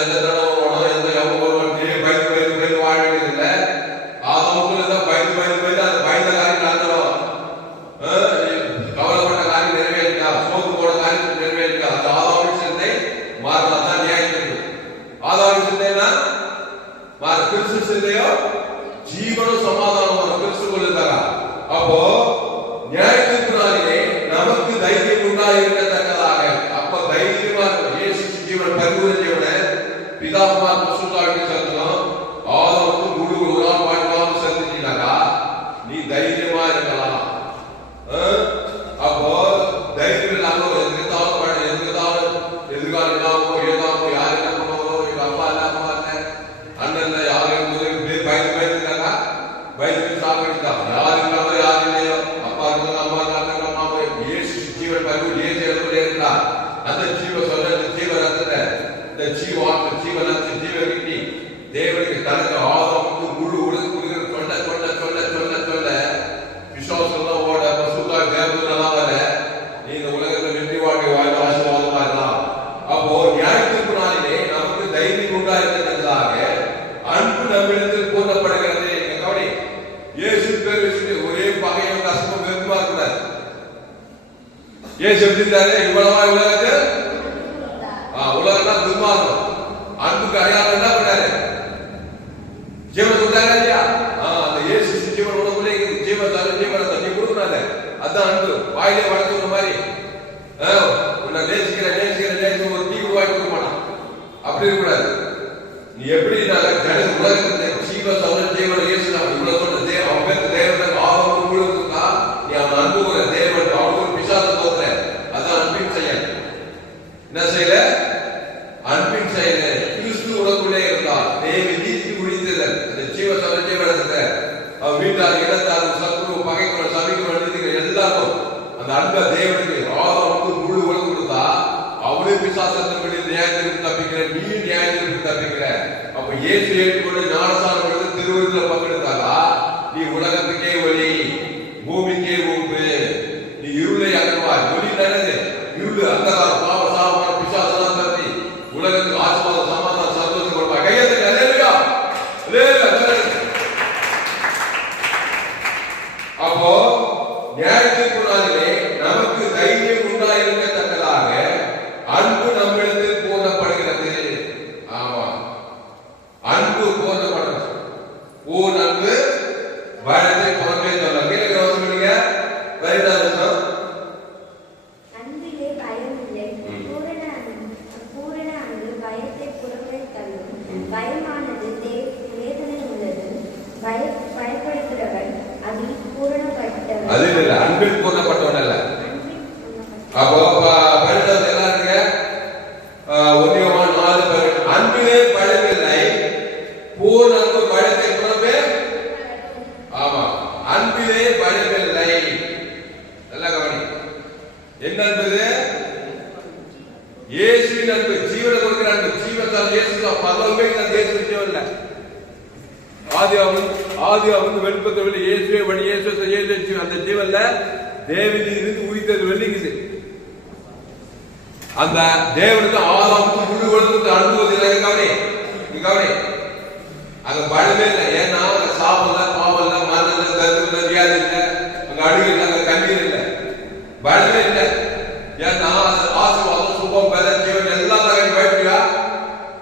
எந்த தடவோ எந்த பயந்து வாழ வேண்டியதில்லை. ஆதமுக்குள்ள தான் பயந்து அந்த பயந்த காரியம் நடந்துடும். கவலைப்பட்ட காரியம் நிறைவேறிட்டா, சோப்பு போட காரியம் நிறைவேறிட்டா. அந்த ஆதாமின் சிந்தை மாறினா தான் நியாயம். ஆதாமின் சிந்தைனா மாற கிறிஸ்து சிந்தையோ ஜீவனும் சமாதானம் வரும் கிறிஸ்துக்குள்ள இருந்தாங்க. அப்போ நியாயத்தினாலே நமக்கு தைரியம் உண்டாயிருக்கத்தக்கதாக, அப்ப தைரியமா இருக்கும். இயேசு ஜீவன் பரிபூரண ஜீவனை பிதாகுமார் பசுத்தாவிக்கு செலுத்தணும். ஆதாமுக்கு முழு ஒரு நாள் வாழ்வாமல் செலுத்தினாக்கா நீ தைரியமா இருக்கலாம். அப்போ தைரியம் இல்லாம எதிர்காலம் இல்லாமோ ஏதாமோ யாரு என்ன பண்ணுவோ, எங்க அப்பா இல்லாம அண்ணன் யாரும் பயந்துட்டாங்க, பயந்து சாப்பிட்டாங்க. யாரு இல்லாம யாரு இல்லையோ, அப்பா இருந்தாங்க, அம்மா இருந்தாங்க, அம்மா இயேசு ஜீவன் பரிபூரண இயேசு இடத்துல இருந்தா அந்த ஜீவ சொல்ல ஜீவ ரத்தத்தை இந்த ஜீவாட்டு ஜீவனத்தை ஜீவ கிட்டி தேவனுக்கு தனக்கு ஆதாமுக்கு முழு உடல் கொடுக்கிற சொல்ல சொல்ல சொல்ல சொல்ல சொல்ல விசுவாசம் ஓட பசுத்தா தேவதெல்லாம் வர நீ இந்த உலகத்தை வெற்றி வாழ்க்கை வாழ்ந்த ஆசீர்வாதமா இருக்கலாம். அப்போ நியாயத்திற்கு நாளிலே நமக்கு தைரியம் உண்டாயிருக்கிறதாக அன்பு நம்மிடத்தில் கூறப்படுகிறது. கவனி, இயேசு பேர் வச்சுட்டு ஒரே பகையும் கஷ்டமும் வெறுப்பா கூடாது. இயேசு எப்படி இருந்தாரு? இவ்வளவா உலகத்தை உலகம்னா துன்மார்க்கம். அன்புக்கு அடையாளம் என்ன பண்ணாரு? ஜீவன் கொடுத்தாரா இல்லையா? அந்த இயேசு ஜீவன் உடம்புல ஜீவன் ஜீவனை தண்ணி கொடுக்குறாங்க. அதான் அன்பு. வாயிலே வளர்த்துற மாதிரி உன்னை நேசிக்கிற ஒரு டீ ரூபாய் கொடுக்க மாட்டான். அப்படி இருக்கக்கூடாது. நீ எப்படி உலகத்தை ஜீவ சௌர ஜீவன இயேசுதான் இவ்வளவு சொல்ற தேவன் அவன் பேர் தேவன் ஆர்வம் முழுவதுக்கா நீ அவன் அன்புகிற தேவன் அவனுக்கு பிசாச தோற்ற. அதான் அன்பின் செயல். என்ன செய்யல? அன்பின் செயல். கிறிஸ்து உலகுள்ளே இருந்தால் தேவ நீதி முடிந்ததல் அந்த ஜீவ சௌர ஜீவனத்தை அவன் வீட்டார் இடத்தார் சத்ரு பகைக்குள்ள சபிக்குள்ள எல்லாரும் அந்த அன்பை தேவனுக்கு ஆர்வம் முழு உலகம் கொடுத்தா அவனே பிசாசத்தின்படி நியாயத்திற்கு தப்பிக்கிற, நீ நியாயத்திற்கு தப்பிக்கிற. அப்ப இயேசு ஏற்றுக்கொண்டு ஞானஸ்நானம் திருவிருந்தில் பங்கெடுத்தாலா நீ உலகத்துக்கே ஒளி, பூமிக்கே ஊம்பு. நீ இருளை அகற்றுவாய். ஒளி நல்லது, இருளு அந்தகாரம் பாவ சாபமான பிசாசெல்லாம் தப்பி உலகத்துக்கு ஆசீர்வாதம் சமாதானம் சந்தோஷம் கொடுப்பாய். கையத்துக்கு அப்போ நியாயத்திற்கு நாளிலே நமக்கு தைரியம் உண்டாயிருக்கத்தக்கதாக அன்பு நம்மிடத்தில் போதப்படுகிறது. ஆமா, அன்பு போதப்படுறது. ஆதி வந்து வெளிப்பத்தவில்லை இயேசுவே வழி இயேசு அந்த ஜீவன்ல தேவனில் இருந்து உயிர்த்தது வெள்ளிக்குது. அந்த தேவனுக்கு ஆதாமுக்கு முழு உலகத்துக்கு அனுபவத்தில் கவனி அங்க பழமே இல்லை. ஏன்னா அங்க சாப்பிடல பாவம் இல்லை மரணம் இல்லை தருவு இல்லை வியாதி இல்லை அங்க அழுகு இல்லை அங்க கண்ணீர் இல்லை பழமே இல்லை. ஏன்னா ஆசீர்வாதம் சுகம் பல ஜீவன் எல்லாம் தகவல் பயப்படியா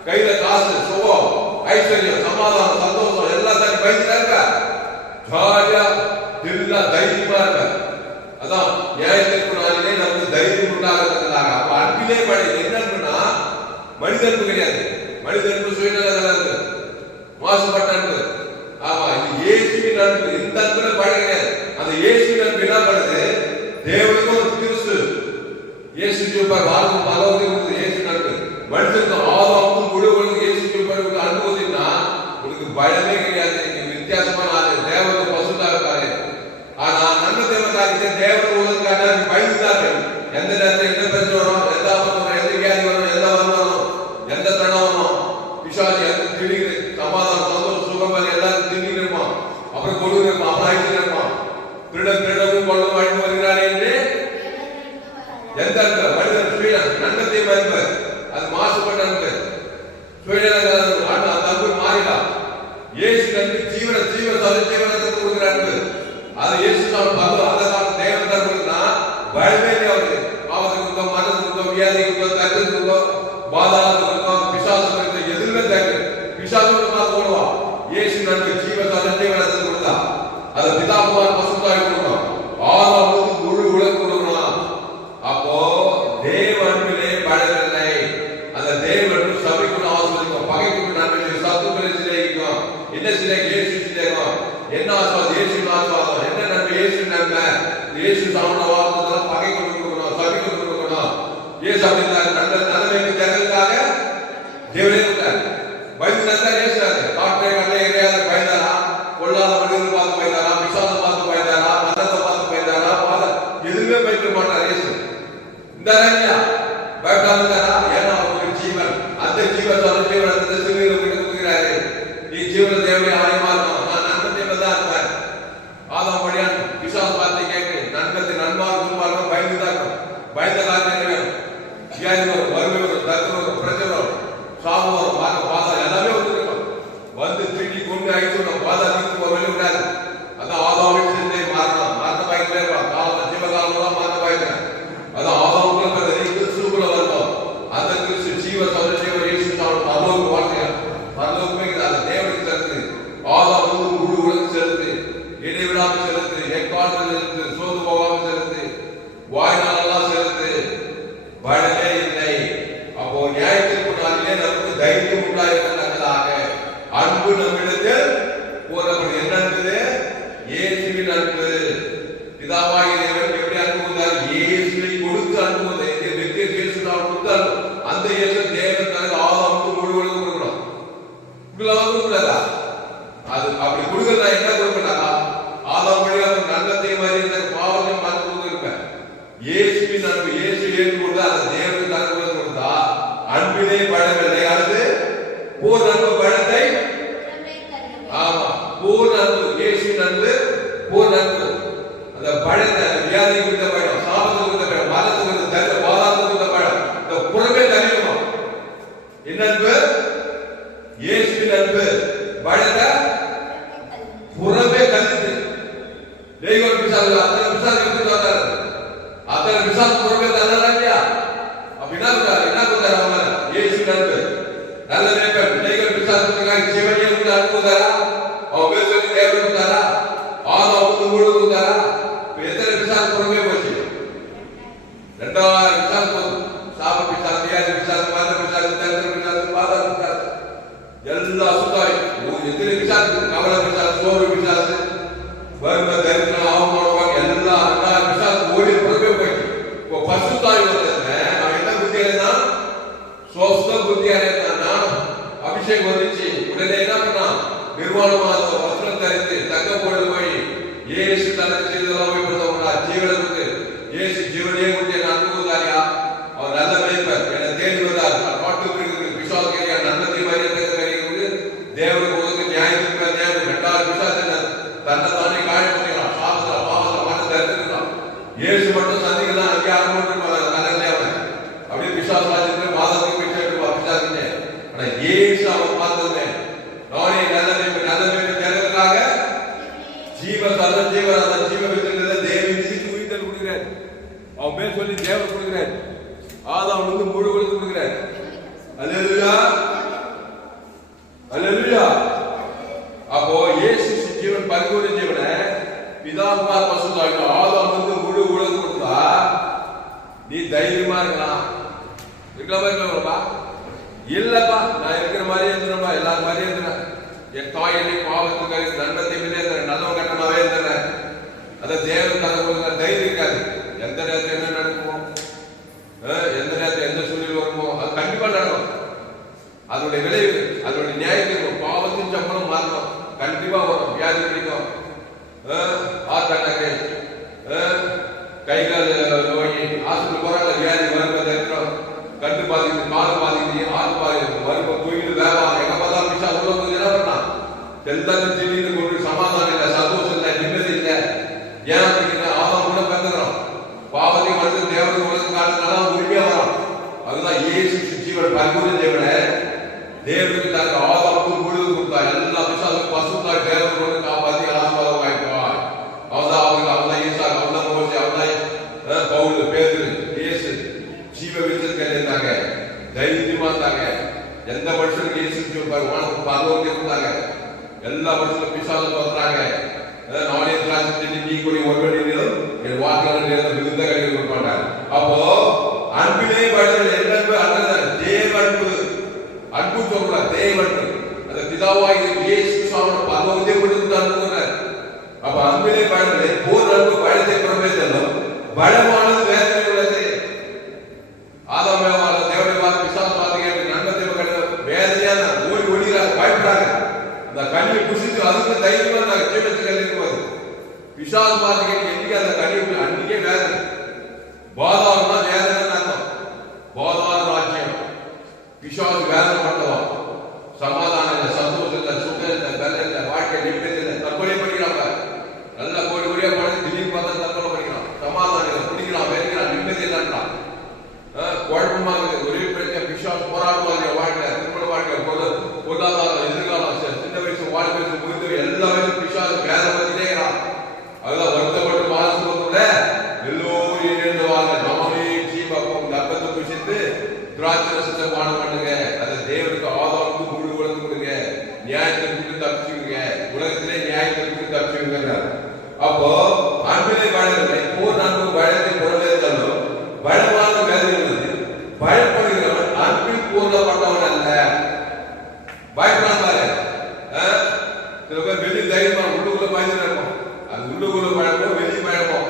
கையில காசு சுகம் ஐஸ்வர்யம் சமாதானம் சந்தோஷம் எல்லாம் தனி பயந்துட்டா இருக்க ஜாலியா எல்லாம் தைரியமா இருக்க. அதான் நியாயத்திற்கு நாளிலே நமக்கு தைரியம் உண்டாகிறதுக்காக அப்ப அன்பிலே படையது என்னன்னா மனிதன்பு கிடையாது. மனிதன்பு சுயநல அன்பு மாசுபட்ட அன்பு. ஆமா இது இயேசுவின் அன்பு. இந்த அன்புல படை கிடையாது. அந்த இயேசுவின் அன்பு என்ன பண்ணுது தேவனுக்கு ஒரு கிறிஸ்து இயேசு ஜீவப்பார் வாழ்க்கை பலவருக்கு இயேசுவின் அன்பு மனுஷனுக்கு ஆதாமுக்கும் முழுவதும் இயேசு ஜீவப்பாருக்கு அனுபவத்தின்னா உனக்கு பயமே கிடையாது. வித்தியாசமான ஆளு தேவனுக்கு பசுதாக பாரு. ஆனா நன்மை தேவனுக்காக தேவன் உலகத்துக்காக பயந்துட்டார்கள். எந்த நேரத்தில் எந்த பிரச்சனை வரும் எந்த ஆபத்து வரும் எந்த வியாதி வரும் எந்த வரும் எந்த தடம் வரும் பிசாசு எந்த திடீர் சமாதானம் சந்தோஷம் சுகமல் எல்லாரும் திடீர் இருப்பான். அப்புறம் கொடுங்க இருப்பான் அப்புறம் ஐந்து இருப்பான். திருடவும் கொள்ளவும் அழிந்து வருகிறானே என்று எந்த அன்பு மனிதன் சுய நன்மத்தை அன்பு அது மாசுபட்ட அன்பு சுயநல அந்த அன்பு மாறிடலாம். இயேசு அன்பு ஜீவன ஜீவனத்தை கொடுக்கிற அன்பு அது இயேசு அந்த தேவன் தருவதுன்னா பயமே இல்லை. அவருக்கு பாவத்துக்கு இருக்கும் மனதுக்கு இருக்கும் வியாதிக்கு இருக்கும் தகுதிக்கு இருக்கும் பாதாளத்துக்கு இருக்கும் பிசாசுக்கு இருக்கும் எதுவுமே தேவை பிசாசுக்கு போடுவான். இயேசு அன்பு ஜீவனத்தை கொடுத்தா அதை பிதாகுமார் பசுத்தாய் கொடுக்கும் ஆதாமுக்கு முழு உலகம் கொடுக்கணும். அப்போ தேவ அன்பிலே பழவில்லை. அந்த தேவ அன்பு சபைக்குள்ள ஆசிரியக்கும் பகைக்குள்ள நன்மை சத்துக்களை சிலைக்கும் என்ன சிலை இயேசு சிலைக்கும் என்ன ஆசிர்வாதம் இயேசு ஆசிர்வாதம் என்ன நன்மை இயேசு நன்மை இயேசு சாமன வார்த்தைலாம் பகை கொடுக்கணும் சபைக்கு கொடுக்கணும். இயேசு அப்படின்னாரு நல்ல நன்மைக்கு தேர்தலுக்காக தேவனே கொடுத்தாரு. பயந்து நல்லா இயேசுறாரு. காற்றை கண்ணை எறையாத பயந்தாரா கொள்ளாத மனிதர்கள் பார்த்து பயந்தாரா விசாதம் பார்த்து பயந்தாரா மரணத்தை பார்த்து பயந்தாரா எதுவுமே பயப்பட மாட்டார் இயேசு. இந்த பயப்படாம ஏன்னா அவங்களுக்கு ஜீவன் அந்த ஜீவன் அந்த சிறுவர்கள் கிட்ட கொடுக்கிறாரு. நீ ஜீவன தேவையை ஆயமா இருக்கும் நான் நன்மை தேவை தான் இருப்பேன். ஆதாம் வழியான் விசுவாச வார்த்தை கேட்கு நன்மத்தை நன்மார்க்கு துன்மார்க்கும் பயந்துதான் இருக்கும். பயந்த காரணம் வியாதி வரும் வறுமை வரும் தர்க்கம் வரும் பிரச்சனை வரும் சாபம் வரும் பாதம் எல்லாமே வந்துருக்கும். வந்து திருடி கொண்டு அழிச்சு பாதா தீர்த்து ஒரு வழி விடாது. அதான் ஆதாமின் சிந்தை மாறணும் மாற்ற பாய்க்கிட்டே இருப்பான் காலம் ஜீவகாலம் தான் மாற்ற பாய்க்கிறேன். அதான் ஆதாமுக்குள்ள கிறிஸ்துக்குள்ள வரணும். அந்த கிறிஸ்து ஜீவ சௌரஜீவ இயேசு பரலோக வாழ்க்கை பரலோகமே அந்த தேவனுக்கு செலுத்து ஆதாம் முழு உலகம் செலுத்து இடைவிடாமல் செலுத்து எக்காலத்தில் செலுத்து சோது போகாமல் செலுத்து வாய்நாளெல்லாம் செலுத்து பயமே இல்லை. அப்போ நியாயத்திற்கு நாளிலே நமக்கு தைரியம் உண்டாயிருக்கத்தக்கதாக அன்பு நம்மிடத்தில் போறப்படி என்ன அன்பு இயேசுவின் அன்பு. பிதாவாகிய தேவன் எப்படி அன்பு கொடுத்தார் இயேசுவை கொடுத்து அன்பு கொடுத்து அந்த இயேசு தேவன் தனக்கு ஆதாமுக்கு முழு உலகம் கொடுக்கணும். கொடுக்கலா அது அப்படி கொடுக்கறதா என்ன கொடுக்கறாங்க ஆதாம் வழியா நல்லத்தை மாதிரி பாவத்தை மாற்றி கொடுத்திருப்பேன். இயேசுவின் அன்பு இயேசு ஏற்று கொடுத்தா அந்த தேவனுக்கு தனக்கு கொடுத்தா அன்பிலே பழவில்லை. அடுத்து பூர்ண அன்பு பழத்தை ஆமா பூர்ண அன்பு இயேசுவின் அன்பு பூர்ண அன்பு அந்த பழத்தை வியாதி கொடுத்த பழம் சாபத்துக்கு கொடுத்த பழம் மரத்துக்கு கொடுத்த தரிசன பாதாளத்துக்கு கொடுத்த பழம் இந்த புறமே தனியுமா என்ன அன்பு இயேசுவின் அன்பு பழத்தை புறமே கல்லிட்டு தேவன் பிசாசு அத்தனை பிசாசு எப்படி வந்தாரு அத்தனை பிசாசு புறமே தந்தாரா இல்லையா அப்படின்னா என்ன கொடுத்தாரு அவங்க இயேசுவின் அன்பு நல்ல தேவன் தேவன் பிசாசுக்காக ஜீவனியை கொடுத்து அனுப்புதாரா அவன் பேர் சொல்லி தேவன் கொடுத்தாரா ஆதாமுக்கு முழு கொடுத்தாரா எத்தனை பிசாசு புறமே போச்சு 2000 பிசாசு போகுது. சாப பிசாசு வியாதி பிசாசு மரண பிசாசு தரித்திர பிசாசு பாதாள பிசாசு எல்லா சுத்தாய் எத்தனை பிசாசு கவலை பிசாசு சோறு பிசாசு வறுமை தரித்திரம் அவமானம் எல்லா 2000 பிசாசு ஓடி புறமே போயிடுச்சு. இப்போ பசுத்தாய் வந்ததுன்னு அவன் என்ன புத்தி அடைந்தா சோஸ்த புத்தி அடைந்தான்னா அபிஷேகம் வந்துச்சு. உடனே என்ன பண்ணான் நிர்வாணமான வஸ்திரம் தரித்து தக்க போட்டு போய் இயேசு தனக்கு செய்ததெல்லாம் போய்படுத்தா ஜீவனை கொடுத்து இயேசு ஜீவனையே கொடுத்து என்ன அன்பு கொடுத்தாரியா அவர் நல்ல மேய்ப்பர் என்னை தேடி வந்தார் பாட்டு விசுவாச நன்மத்தை மாதிரி தேவனுக்கு நியாயத்துக்கு நியாயம் 2000 சர்வ ஜீவன் அந்த ஜீவ வித்திருக்கிறத தேவன் நிதித்து உயிர்த்தல் கொடுக்கிறார். அவன் பேர் சொல்லி தேவன் கொடுக்கிறார். ஆதாம் வந்து முழு கொடுத்து கொடுக்கிறார். அல்லேலூயா அல்லேலூயா. அப்போ இயேசு ஜீவன் பரிபூர்ண ஜீவனை பிதாகுமார் பசுத்தாய் ஆதாம் வந்து முழு உலகம் கொடுத்தா நீ தைரியமா இருக்கலாம். இருக்கலாமா இருக்கலாமா? இல்லப்பா நான் இருக்கிற மாதிரியே இருந்துறேன்பா, எல்லாரும் மாதிரியே இருந்துறேன். என் தாய் என்னை பாவத்துக்கு நன்மத்தை இருந்தேன், நல்லவன் கட்டணாவே இருந்தேன். அதை தேவன் தர கொடுக்கிற தைரியம் இருக்காது. எந்த நேரத்தில் என்ன நடக்குமோ, எந்த நேரத்தில் எந்த சூழ்நிலை வருமோ அது கண்டிப்பா நடக்கும். அதனுடைய விளைவு, அதனுடைய நியாயம் இருக்கும். பாவத்தின் சம்பளம் மாறணும், கண்டிப்பா வரும். வியாதி பிடிக்கும், ஹார்ட் அட்டாக்கு, கை கால் நோய், ஹாஸ்பிட்டல் போறாங்க, வியாதி வரும்போது இருக்கிறோம். கண்டு பாதிக்குது, கால் பாதிக்குது, ஆள் பாதிக்குது, வரும்போது தூக்கிட்டு வேகம் எங்க பார்த்தாலும் பிச்சா உள்ள போது என்ன பண்ணா எல்லாத்தையும் திடீர்னு கொண்டு சமாதானம் இல்லை, சந்தோஷம் இல்லை, நிம்மதி இல்லை. ஏன் அப்படின்னா ஆதாம் கூட பிறந்துக்கிறோம். பாவத்தை மனசு தேவனுக்கு உலக காலத்தினால உரிமையா வரும். அதுதான் இயேசு ஜீவன் பரிபூர்ண ஜீவனை தேவனுக்கு தனக்கு ஆதாமுக்கு முழுது கொடுத்தா. எல்லா பிசாசும் பசுத்தாய் தேவனோடு காப்பாற்றி ஆசீர்வாதம் வாய்ப்பார். அவன்தான் அவனுக்கு, அவன்தான் ஈசா, அவன்தான் மோசே, அவன்தான் பவுல், பேதுரு. இயேசு ஜீவ விருத்தத்தை இருந்தாங்க, தைரியமா இருந்தாங்க. எந்த மனுஷனுக்கு இயேசு பரலோகத்தை இருந்தாங்க. எல்லா மனுஷனும் பிசாசு பண்றாங்க. நானே திராட்சை நீ கூடிய ஒருவனிலும் என் வாக்குகள் மிகுந்த கழிவு கொடுப்பாங்க. அப்போ அன்பிலே பழங்கள் எல்லாருமே அண்ணன் தேவ அன்பு, அன்பு சொல்ற தேவ அன்பு. அந்த பிதாவாகி இயேசு சுவாமி பரலோகத்தை கொடுத்துட்டாங்க. அப்ப அன்பிலே பழங்கள் போர் அன்பு பழத்தை புறமே செல்லும், பலமானது வேதனை உள்ளது. ஆதாம் தேவனை பார்த்து பிசாசு பார்த்து நன்மத்தை வேதனையா ஓடி ஓடிக்கிறாங்க, பயப்படுறாங்க. அந்த கண்ணி புசித்து அதுக்கு தைரியமா இருந்தாங்க. ஜீவத்துக்கு இருக்கும்போது பிசாசு பார்த்து என்னைக்கு அந்த கண்ணி அன்னைக்கே வேதனை. பாதாளம்னா வேதனை அர்த்தம். பாதாள ராஜ்யம் பிசாசு வேதனை பண்ணவா, சமாதானம் இல்லை, சந்தோஷம் இல்லை, சுகம் இல்லை, வெள்ளை இல்லை, வாழ்க்கை நிம்மதி இல்லை. தற்கொலை பண்ணிக்கிறாங்க. நல்லா கோடி கோடியா பணம் திடீர்னு பார்த்தா தற்கொலை பண்ணிக்கிறான். சமாதானம் இல்லை, குடிக்கிறான், வெறுக்கிறான், நிம்மதி இல்லைன்றான். குழப்பமாக ஒரே பிரச்சனை. பிசாசு போராடுவாங்க. வாழ்க்கை, திருமண வாழ்க்கை, பொருளாதாரம், எதிர்காலம், சின்ன வயசு, வாழ்க்கை வயசு, முடிந்து எல்லா வயசும் பிசாசு வேலை பண்ணிட்டேங்கிறான். அதுதான் வருத்தப்பட்டு மாசுல எல்லோரும் இணைந்துவாங்க. நாமே ஜீவப்பம் கர்ப்பத்தை புசித்து திராட்சை ரசத்தை பானம் பண்ணுங்க. அதை தேவனுக்கு ஆதாரத்துக்கு முழு உலகம் கொடுங்க. நியாயத்தை விட்டு தப்பிச்சுங்க, உலகத்திலே நியாயத்தை விட்டு தப்பிச்சுங்க. அப்போ அன்பிலே வாழவில்லை, போர் அன்பு வழத்தை புறவேற்றாலும் பலமான வேதனை உள்ளது. பயப்படுகிறவன் அன்பில் பூர்ணப்பட்டவன் அல்ல. பயப்படாம சில பேர் வெளி தைரியமா உள்ளுக்குள்ள பயந்து இருக்கும். அது உள்ளுக்குள்ள பழக்கம், வெளி பழக்கம்.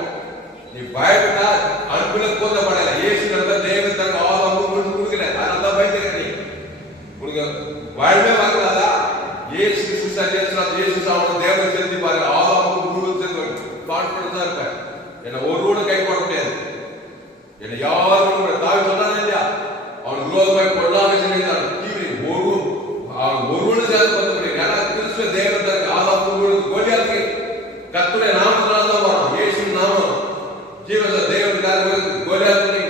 நீ பயப்பட்டா அன்புல பூர்ணப்படல. இயேசு தேவன் தனக்கு ஆதாமுக்கு முழு கொடுக்கல, அதனால பயந்துக்க. நீ உனக்கு வாழ்வே வாங்கலாதா? இயேசு இயேசு சாமி தேவனை தெரிஞ்சு பாருங்க. ஆதாமுக்கு முழு கான்பிடன்ஸா இருப்பேன். என்ன ஒருவனு கை போட முடியாது. என்னை யாரும் தாவி சொன்னாங்க இல்லையா, அவனுக்கு விரோதமாய் பொருளாதார செய்தார். ஒருவனு சேர்ந்து பண்ண முடியும். ஏன்னா கிறிஸ்துவ தேவன் ஆதாம் கோலியாத்துக்கு கர்த்தருடைய நாமத்தினால தான் வரும். இயேசு நாமம் ஜீவன தேவனுக்காக கோலியாத்து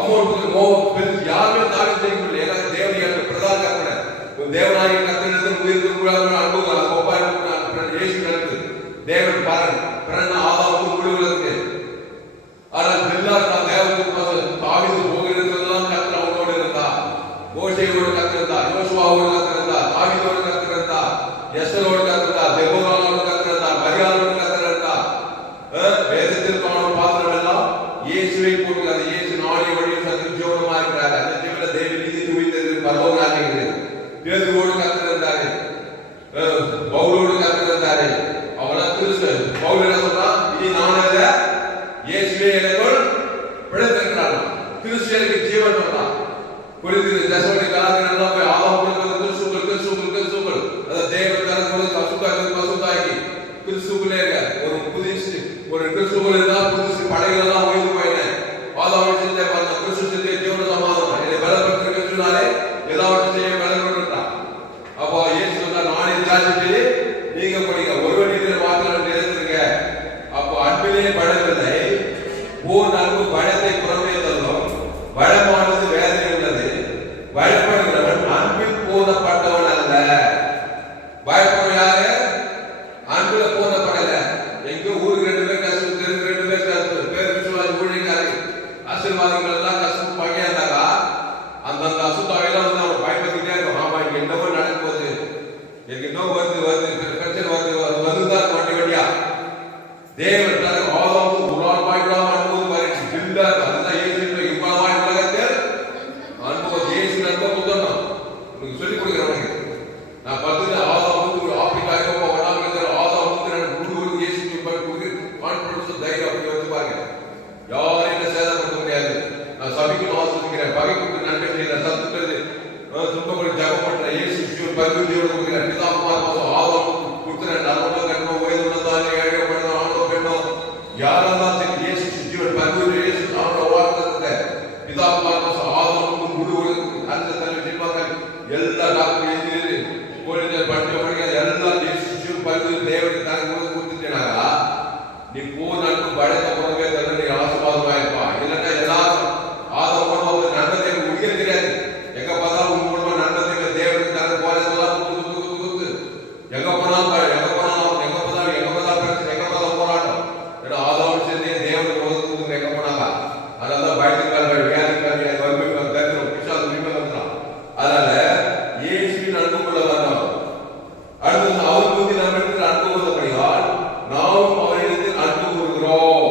அமௌண்ட் யாருமே தாவி செய்ய முடியல. ஏன்னா தேவன் பிரதான கற்பனை தேவனாகிய கர்த்தரிடத்தில் உயிருக்கு அனுபவம் இயேசு நடந்து தேவன் பாருங்க பிறகு ஆதாமுக்கு முழுவதற்கு. ஆனால் எல்லாரும் தேவனுக்கு தாவிது போகிறதெல்லாம் கர்த்தர் அவனோடு இருந்தா. மோசேயோடு கர்த்தர் இருந்தா, யோசுவாவோடு கர்த்தர் இருந்தா, தாவீதோடு கர்த்தர் இருந்தா, எஸ்தரோடு கர்த்தர் இருந்தா, தெபோராவோடு கர்த்தர் இருந்தா, மரியாளோடு கர்த்தர் இருந்தா. வேதத்தில் காணும் பாத்திரம் எல்லாம் இயேசுவை போட்டுக்காது. இயேசு நாளை வழியில் சத்தியம் ஜீவனமா இருக்கிறார். அந்த ஜீவன தேவ நீதி துணித்தது பரலோகராஜ்யம். பேதுருவோடு கர்த்தர் இருந்தாரு, பவுலோடு கர்த்தர் இருந்தாரு. அவனா கிறிஸ்து பவுல் என்ன சொல்றான்? இனி நான் அல்ல, இயேசுவே எனக்குள் பிழைத்திருக்கிறான். கிறிஸ்து எனக்கு ஜீவன் சொல்றான். புரிந்து தசோடி கலாச்சாரம் போய் ஆதாம் கிறிஸ்துக்குள் கிறிஸ்துக்குள் கிறிஸ்துக்குள் அதை தேவன் தரக்கூடிய பசுத்தாக்கி கிறிஸ்துக்குள்ளே இருக்க ஒரு புதுசு ஒரு கிறிஸ்துக்குள் இருந்தா புதுசு படைகளெல்லாம் ஓய்ந்து போயினேன். ஆதாம் செஞ்ச பாருங்க கிறிஸ்து செஞ்ச ஜீவன சமாதானம் என்னை பலப்படுத்த கிறிஸ்துனாலே எல்லாவற்றையும் செய்ய பலப்படுறான். அப்போ ஏன் சொன்னா நானே திராட்சை நீங்க படிங்க ஒருவன் இதில் வாக்குகள் நிலைத்திருக்க. அப்போ அன்பிலே பழவில்லை, போர் அன்பு பழத்தை புறமே தள்ளும், பழமானது வேதனை உள்ளது. தேவனுக்கு தனக்கு கொடுத்துட்டேனாக்கா நீ பூர்ண அன்பு பழைய உறவே தர நீ ஆசீர்வாதமா இருப்பா. இல்லைன்னா எல்லாரும் ஆதம் மூலமா நன்மை முடிக்க தெரியாது. எங்க பார்த்தாலும் உங்க மூலமா நன்மை தேவனுக்கு தனக்கு போறதெல்லாம் குத்து எங்க போனாலும் போராட்டம். ஏன்னா ஆதம் சேர்ந்து தேவனுக்கு உலகத்துக்கு எங்க போனாங்க. அதனால பயத்துக்காரர்கள் வியாதிக்காரர்கள் வறுமைக்காரர்கள் தரித்திரம் பிசாசு விமலம் வந்துடும். அதனால இயேசுவின் அன்புக்குள்ள வரணும். அடுத்தது அவர் பற்றி நம்ம இடத்துல அன்பு கூறப்படுகிறார், நாம் அவரிடத்தில் அன்பு கூறுகிறோம்.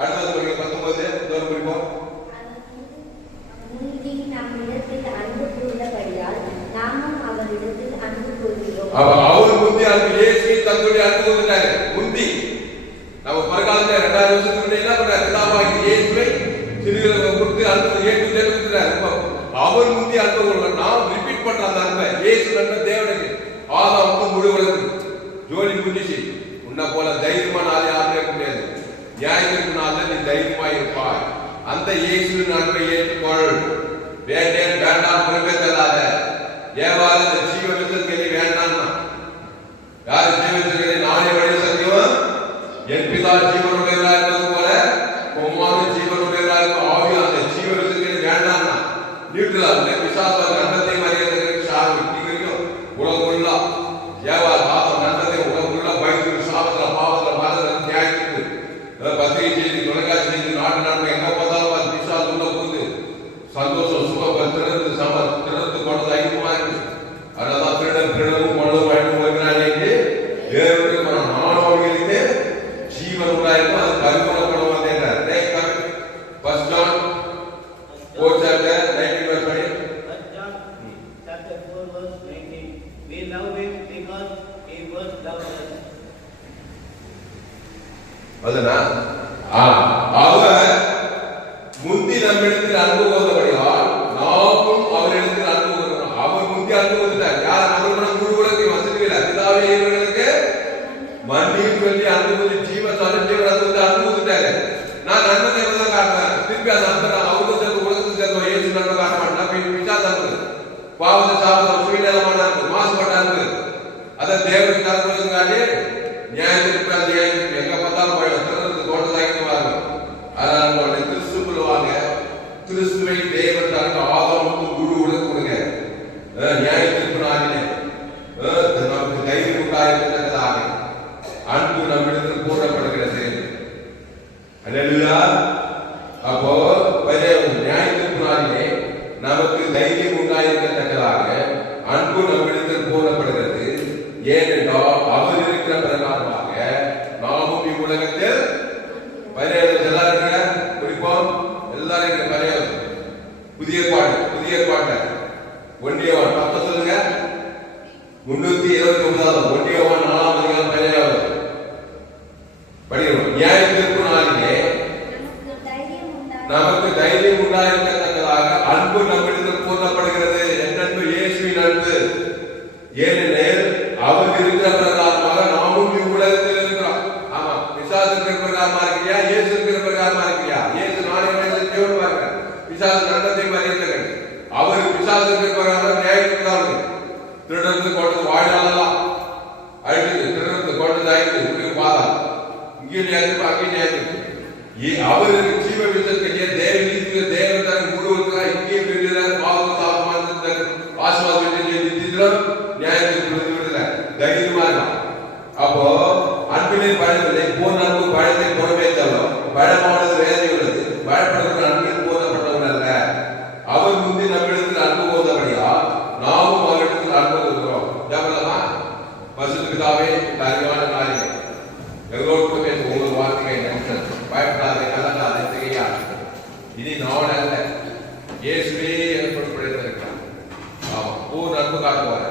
அடுத்தது 19 குறிப்போம். முந்தி நம்மிடத்தில் அன்பு கூறுகிறபடியால் நாமும் அவரிடத்தில் அன்பு கூறுகிறோம். அவர் முந்தி அன்பு இயேசுவை தன்னுடைய அன்பு கூறுகிறார். முந்தி நம்ம பரகாலத்துல 2000 வருஷத்துக்கு முன்னாடி என்ன பண்றாரு? பிதாவாகிய இயேசுவை சிறுகளை கொடுத்து அன்பு ஏற்றுக்கிறார். அவர் முந்தி அன்பு கூறுகிறார். நாம் ரிப்பீட் பண்ற அந்த அன்பை இயேசு நன்மை தேவனுக்கு ஆதாமுக்கு முழு உலகம் ஜோலி முடிஞ்சிச்சு. உன்னை போல தைரியமா நாளை யாருமே இருக்க முடியாது. நியாயத்திற்கு நாள் நீ தைரியமா இருப்பாய். அந்த இயேசுவின் அன்பை ஏற்றுக்கொள். வேண்டாம் புறமே தராத. ஏவாறு இந்த ஜீவ விசத்தை வேண்டாம்னா யாரு ஜீவ விசத்தை நானே வழி சத்தியம் என் பிதா ஜீவனுடையவரா இருப்பது போல குமாரன் ஜீவனுடையவரா இருக்கும். ஆவி அந்த ஜீவ விசத்தை வேண்டாம்னா நியூட்ரலா விசாச நன்மத்தை மரியாதை சாமி உலகமுள்ள ஏவா பாதம் நன்மத்தை உலகமுள்ள பயந்து சாபத்துல பாவத்துல மதத்துல நியாயத்துக்கு பத்திரிகை செய்தி தொலைக்காட்சி செய்தி நாட்டு நாட்டு எங்க பார்த்தாலும் அது விசாச உள்ள போகுது. சந்தோஷம் சுகம் திறந்து கொண்டது அதிகமா இருக்கு. அதனால திருடவும் கொண்டதும் வழங்கும் வருகிறாங்க. வேறு மாணவர்களுக்கு ஜீவன் உண்டாயிருக்கும். அது பரிமாணப்பட வந்தேன். First John 4 chapter 19 verse 20. First John chapter 4 verse 19. We love him because he first loved us. அதுனா அவர் முந்தி நம்மிடத்தில் அன்பு கூர்ந்தபடியால் நாமும் அவரிடத்தில் அன்பு கூறுகிறோம். அவர் முந்தி அன்பு கூர்ந்தார். யார் அவர்களும் குருகுலத்தை வசதியில பிதாவே இவர்களுக்கு மன்னிப்பு சொல்லி அன்பு கூறி ஜீவ சரஞ்சீவனத்தை அன்பு கூர்ந்தாரு. நான் நன்மை தான் காட்டுவேன். திருப்பி அந்த அன்பை அவங்க சேர்ந்து உலகத்தை சேர்ந்து இயேசு நன்மை காட்ட மாட்டேன். விசாத அன்பு பாவத்தை சாப்பிட சுயநலமான அன்பு மாசுபட்ட அன்பு அதை தேவனுக்கு தரப்படுங்காட்டி நியாயத்திற்கு அந்த எங்க பார்த்தாலும் போயிடும். தோட்டதாகிட்டு வாங்க. அதனால கிறிஸ்துக்குள்ள வாங்க. கிறிஸ்துவை தேவன் தனக்கு ஆதாரமுக்கு குரு உலக கொடுங்க. நியாயத்திற்கு ஆகினேன் நமக்கு தைரியம் உண்டாயிருக்கிறதாக அன்பு நம்மிடத்தில் கூறப்படுகிறது. அப்போ நியாயத்திற்கு ஆகினே நமக்கு தைரியம் உண்டாயிருக்கத்தக்கதாக அன்பு நம்மிடத்தில் கூறப்படுகிறது. ஏனென்றால் அவர் இருக்கிற பிரகாரமாக நாமும் இவ்வுலகத்தில் எல்லாரும் குறிப்போம். எல்லாரும் பரையாது புதிய பாட்டு ஒன்றியவன் 10 சொல்லுங்க. 329 ஒன்றியவன் 4ஆம் அதிகாரம் பரையாது படிக்கிறோம். நியாயத்திற்கு நாளிலே நமக்கு தைரியம் உண்டாயிருக்கத்தக்கதாக அன்பு நம்மிடத்தில் கூறப்படுகிறது. என்னன்பு இயேசுவின் அன்பு. ஏனெனில் அவர் இருக்கிற பிரகாரமாக நாமும் இவ்வுலகத்தில் இருக்கிறோம். ஆமா, பிசாசு இருக்கிற பிரகாரமா இருக்கிறியா? இயேசு இருக்கிற பிரகாரமா இருக்கிறியா? இயேசு நானே தேவன் பாருங்க. பிசாசு நன்மத்தை மறியத்தர்கள். அவர் பிசாசு இருக்கிற பிரகாரம் நியாயத்திற்கு திருடந்து கொண்டது வாழ்நாளெல்லாம் அழித்தது. திருடந்து கொண்டது ஆயிடுது. உங்களுக்கு பாதா இங்கே நியாயத்திற்கு அங்கே நியாயத்திற்கு அவருக்கு ஜீவ விசத்திய தேவன் தனக்கு முழுவதுக்காக இங்கே விடுதலை பாவம் சாபமான ஆசீர்வாதம் நியாயத்திற்கு விடுதலை தைரியமா இருக்கும். அப்போ அன்பினில் பழமில்லை பூர்ண அன்பு பழத்தை புறமே தள்ளும். பழமானது வேதனை உள்ளது. பழப்படுகிற அன்பில் போதப்பட்டவன் அல்ல. அவர் முந்தி நம்மிடத்தில் அன்பு போதபடியா நாமும் அவரிடத்தில் அன்பு கூறுகிறோம். ஜபலமா பசுத்த பிதாவே இந்த அறிவான நாளிலே எங்களோடு பேச உங்கள் வார்த்தையை நினைச்சது. பயப்படாதே, கலந்தாதே, திகையாதே. இனி நான் அல்ல, இயேசுவே எனக்கு படைத்திருக்கிறார். ஆமா, பூர்ண அன்பு காட்டுவார்.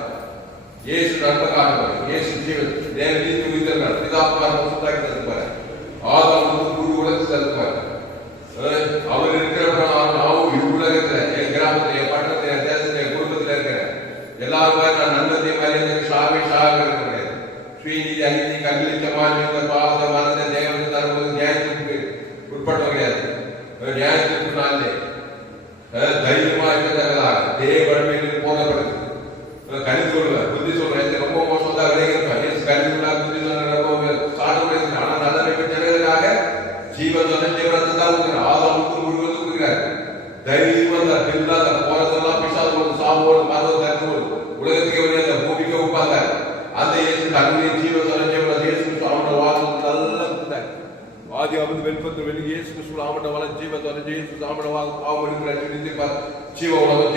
இயேசு நன்மை காட்டுவார். இயேசு ஜீவன் தேவன் நீதி உயிர்த்தெழுந்தார். பிதாக்குமாரன் சுத்தாக்கி தருவார். ஆதாம் குரு உலகத்தில் தருவார். அவர் இருக்கிற நாமும் இவ்வுலகத்துல என் கிராமத்துல என் பட்டணத்துல என் தேசத்துல என் குடும்பத்துல இருக்கிற எல்லாரும் நான் நன்மத்தை மாதிரி சாமி சாக இருக்கிறேன். ஸ்ரீநிதி அநீதி கண்களிச்சமான பாவத்தை மறந்த தேவனுக்கு தரும்போது நியாயத்திற்கு உட்பட்ட கிடையாது. நியாயத்திற்கு நாளே தைரியமா இருக்கிறதாக தேவன்மையில் போதப்படுது. கணித்து கொள்வார். புத்தி சொல்றேன் ரொம்ப மோசம் தான் விளையிருப்பார். கணித்து கொள்ளா புத்தி சொல்ல நமது வெல்பத்து வெளி இயேசு கிறிஸ்து ஆமண்டவாள ஜீவத்தோட ஜீசு ஆமண்டவாள ஆமடுங்கிற ஜீவ ஜீவவானம்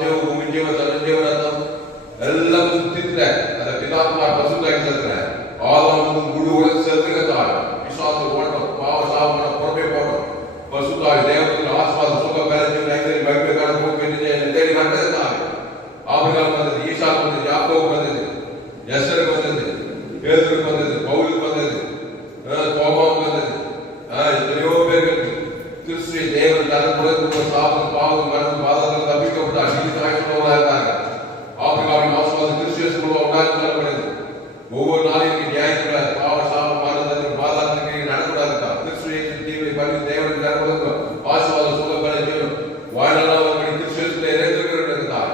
ஜீவ பூமி ஜீவத்தோட ஜீவரத்தம் எல்லாம் சுத்தித்துல அந்த பிதாத்மா பசுத்தாய் செலுத்துற ஆதாமும் முழு உலக செலுத்துகிறதால் விசுவாச ஓட்டம் பாவ சாபன பொறுப்பை போடும் பசுத்தாய் தேவத்தில் ஆஸ்வாத சுக பெறஞ்சு நைதரி மகிழ்ச்சியான போக்கு தேடி வந்ததுதான் ஆபிரகாம் வந்தது ஈசாக்கு வந்தது யாக்கோபு வந்தது எஸ்தருக்கு வந்தது பேதுருக்கு வந்தது பவுலுக்கு வந்தது தோமாவுக்கு வந்தது எத்தனையோ பேர்கள் கிறிஸ்துவை தேவன் தனக்குள்ள சாபம் பாவம் மரணம் பாதத்தில் தப்பிக்கப்பட்டார் நீதிக்காக இருந்தாங்க ஆபிரகாமின் ஆசீர்வாதம் கிறிஸ்துவ உண்டாக சொல்லப்படுது ஒவ்வொரு நாளைக்கு நியாயத்துல பாவ சாபம் மரணத்தின் பாதாளத்துக்கு நடக்கூடாது கிறிஸ்துவை தீவை பண்ணி தேவனுக்கு நடக்கூடாது ஆசீர்வாதம் சொல்லப்பட வாழ்நாள் கிறிஸ்துவ இறைந்திருக்கிறார்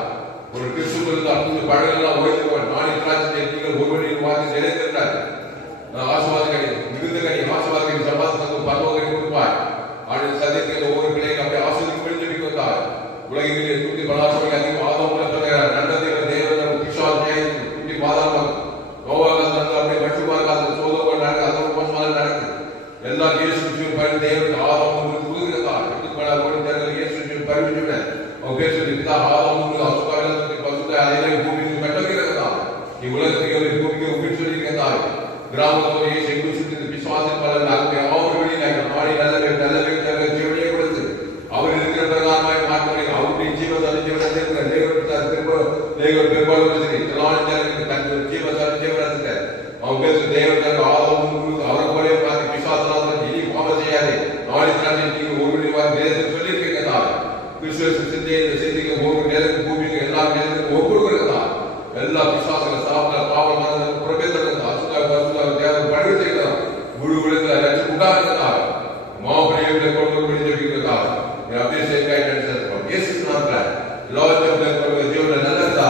ஒரு கிறிஸ்துவ இருந்தால் பழகெல்லாம் ஓய்ந்து நாளை திராட்சை நீங்கள் ஒவ்வொரு வார்த்தை நிறைந்திருந்தார் ஆசீர்வாதங்களை மிகுந்தகனி ஆசீர்வாதங்களை சம்பாதித்து பரலோகத்தை கொடுப்பார் ஆண்டு சத்தியத்தில் ஒவ்வொரு பிள்ளைகளும் அப்படியே ஆசீர்வதித்து ஜெபிக்கிறார் உலகிலே துட்டி பலாசோலை அதிகம் ஆதம் சொல்கிறார் நன்னதை தேவன் பிசால் ஜெயித்து துட்டி பாதாளம் நோவாக அப்படியே மற்றுமாறு சோதம் அதோட மோசமாக நடக்குது எல்லா இயேசுவின் பரி தேவன் ஆதம் புதுகிறார் எடுத்துக்கொள்ள இயேசுவின் பரிவிச்சுடன் அவன் பேசுவது ஆதம் அசுகாலத்துக்கு பசுத்த அதையில பூமிக்கு கட்டவிருக்கிறதா இவ்வுலகத்துக்கு பூமிக்கு உப்பிட்டு சொல்லியிருக்கிறார் கிராமத்தோடைய செங்கு சுற்றி விசுவாசம் பலன் அவர்களுடைய நாடி நல்ல ஜீவனையை கொடுத்து அவர் இருக்கிற பிரகாரமாய் மாற்றங்களை அவருடைய ஜீவத்தால் பெரும்பாலும் தன் ஜீவத்தால் ஜீவனத்துக்கு அவன் பேச தேவனுக்கு ஆதரவு அவரை போலே பார்த்து விசுவாசம் இனி பாவம் செய்யாதே நாடி நீங்கள் ஒருவருடைய தேசம் சொல்லியிருக்கிறதா கிறிஸ்துவ சிந்திக்க ஒவ்வொரு நேரத்துக்கு பூமிக்கு எல்லா நேரத்துக்கும் ஒவ்வொருவருக்கிறதா எல்லா விசுவாசங்கள் சாப்பிட பாவம் புறப்பேற்கிறதா தேவன் படுகை செய்கிறார் முழு உலகத்தில் லட்சம் உண்டாகிறதால் மாபெரிய கொண்டு ஜெபிக்கிறதா அப்படியே சேர்க்காய் நினைச்சிருக்கோம் இயேசு நாமத்துல லோகத்தில் ஜீவன நல்லதா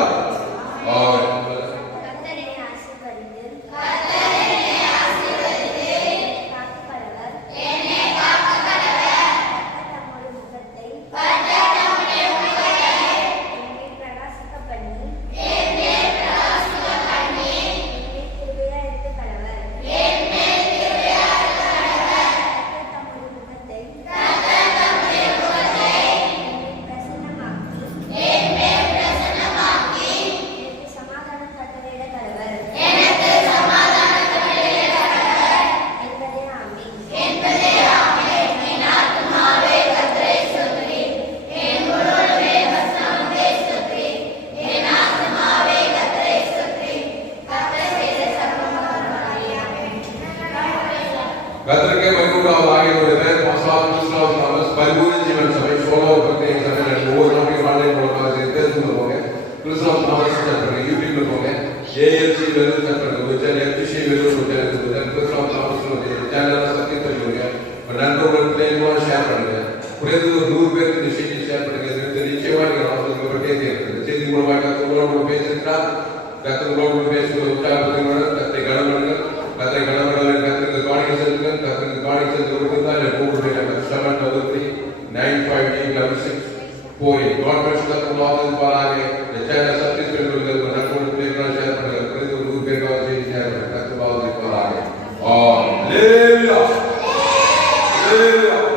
கர்த்தருக்கே மகிமையுண்டாவதாக. என்னுடைய பெயர் பாஸ்டர் கிறிஸ்துவ தாமஸ். பரிபூர்ண ஜீவன் சபை சோலோ பக்தி சபை ஒவ்வொரு நாளைக்கு ஆன்லைன் மூலமாக பேசுங்க போங்க. கிறிஸ்துவ தாமஸ் சர்ச் பண்ணுங்க, யூடியூப்ல போங்க. ஏஎல்சி வெறும் சர்ச் பண்ணுங்க, எஃப்டிசி வெறும் கிறிஸ்துவ தாமஸ் சேனல் சப்ஸ்கிரைப் பண்ணுங்க. நண்பர்களுக்கு லைவ் ஷேர் பண்ணுங்க. குறைந்தது ஒரு 100 பேருக்கு இந்த செய்தி ஷேர் பண்ணுங்க. இது நிச்சயமா நீங்க ஆசீர்வதிக்கப்பட்டே இருக்கிறது. செய்தி மூலமாக கர்த்தரோடு பேசியிருக்கிறார். கர்த்தரோடு பேசுவது உற்சாகப்படுங்கள். கர்த்தரை கனப்படுங்கள். கர்த்தரை கனப்படுங்கள். கர்த்தருக்கு காணிக்கை செலுத்துங்கள். கர்த்தருக்கு காணிக்கை செலுத்த கொடுத்தால் கூகுள் 733-958-6648. God bless you. கர்த்தர் பாராக. இந்த சேனல் சப்ஸ்கிரைப் பண்ணுங்கள். நண்பர்களுக்கு ஷேர் பண்ணுங்கள். குறைந்தது 100 பேருக்கு செய்தி ஷேர் பண்ணுங்கள். கர்த்தர் பாராக. Hallelujah. Hallelujah.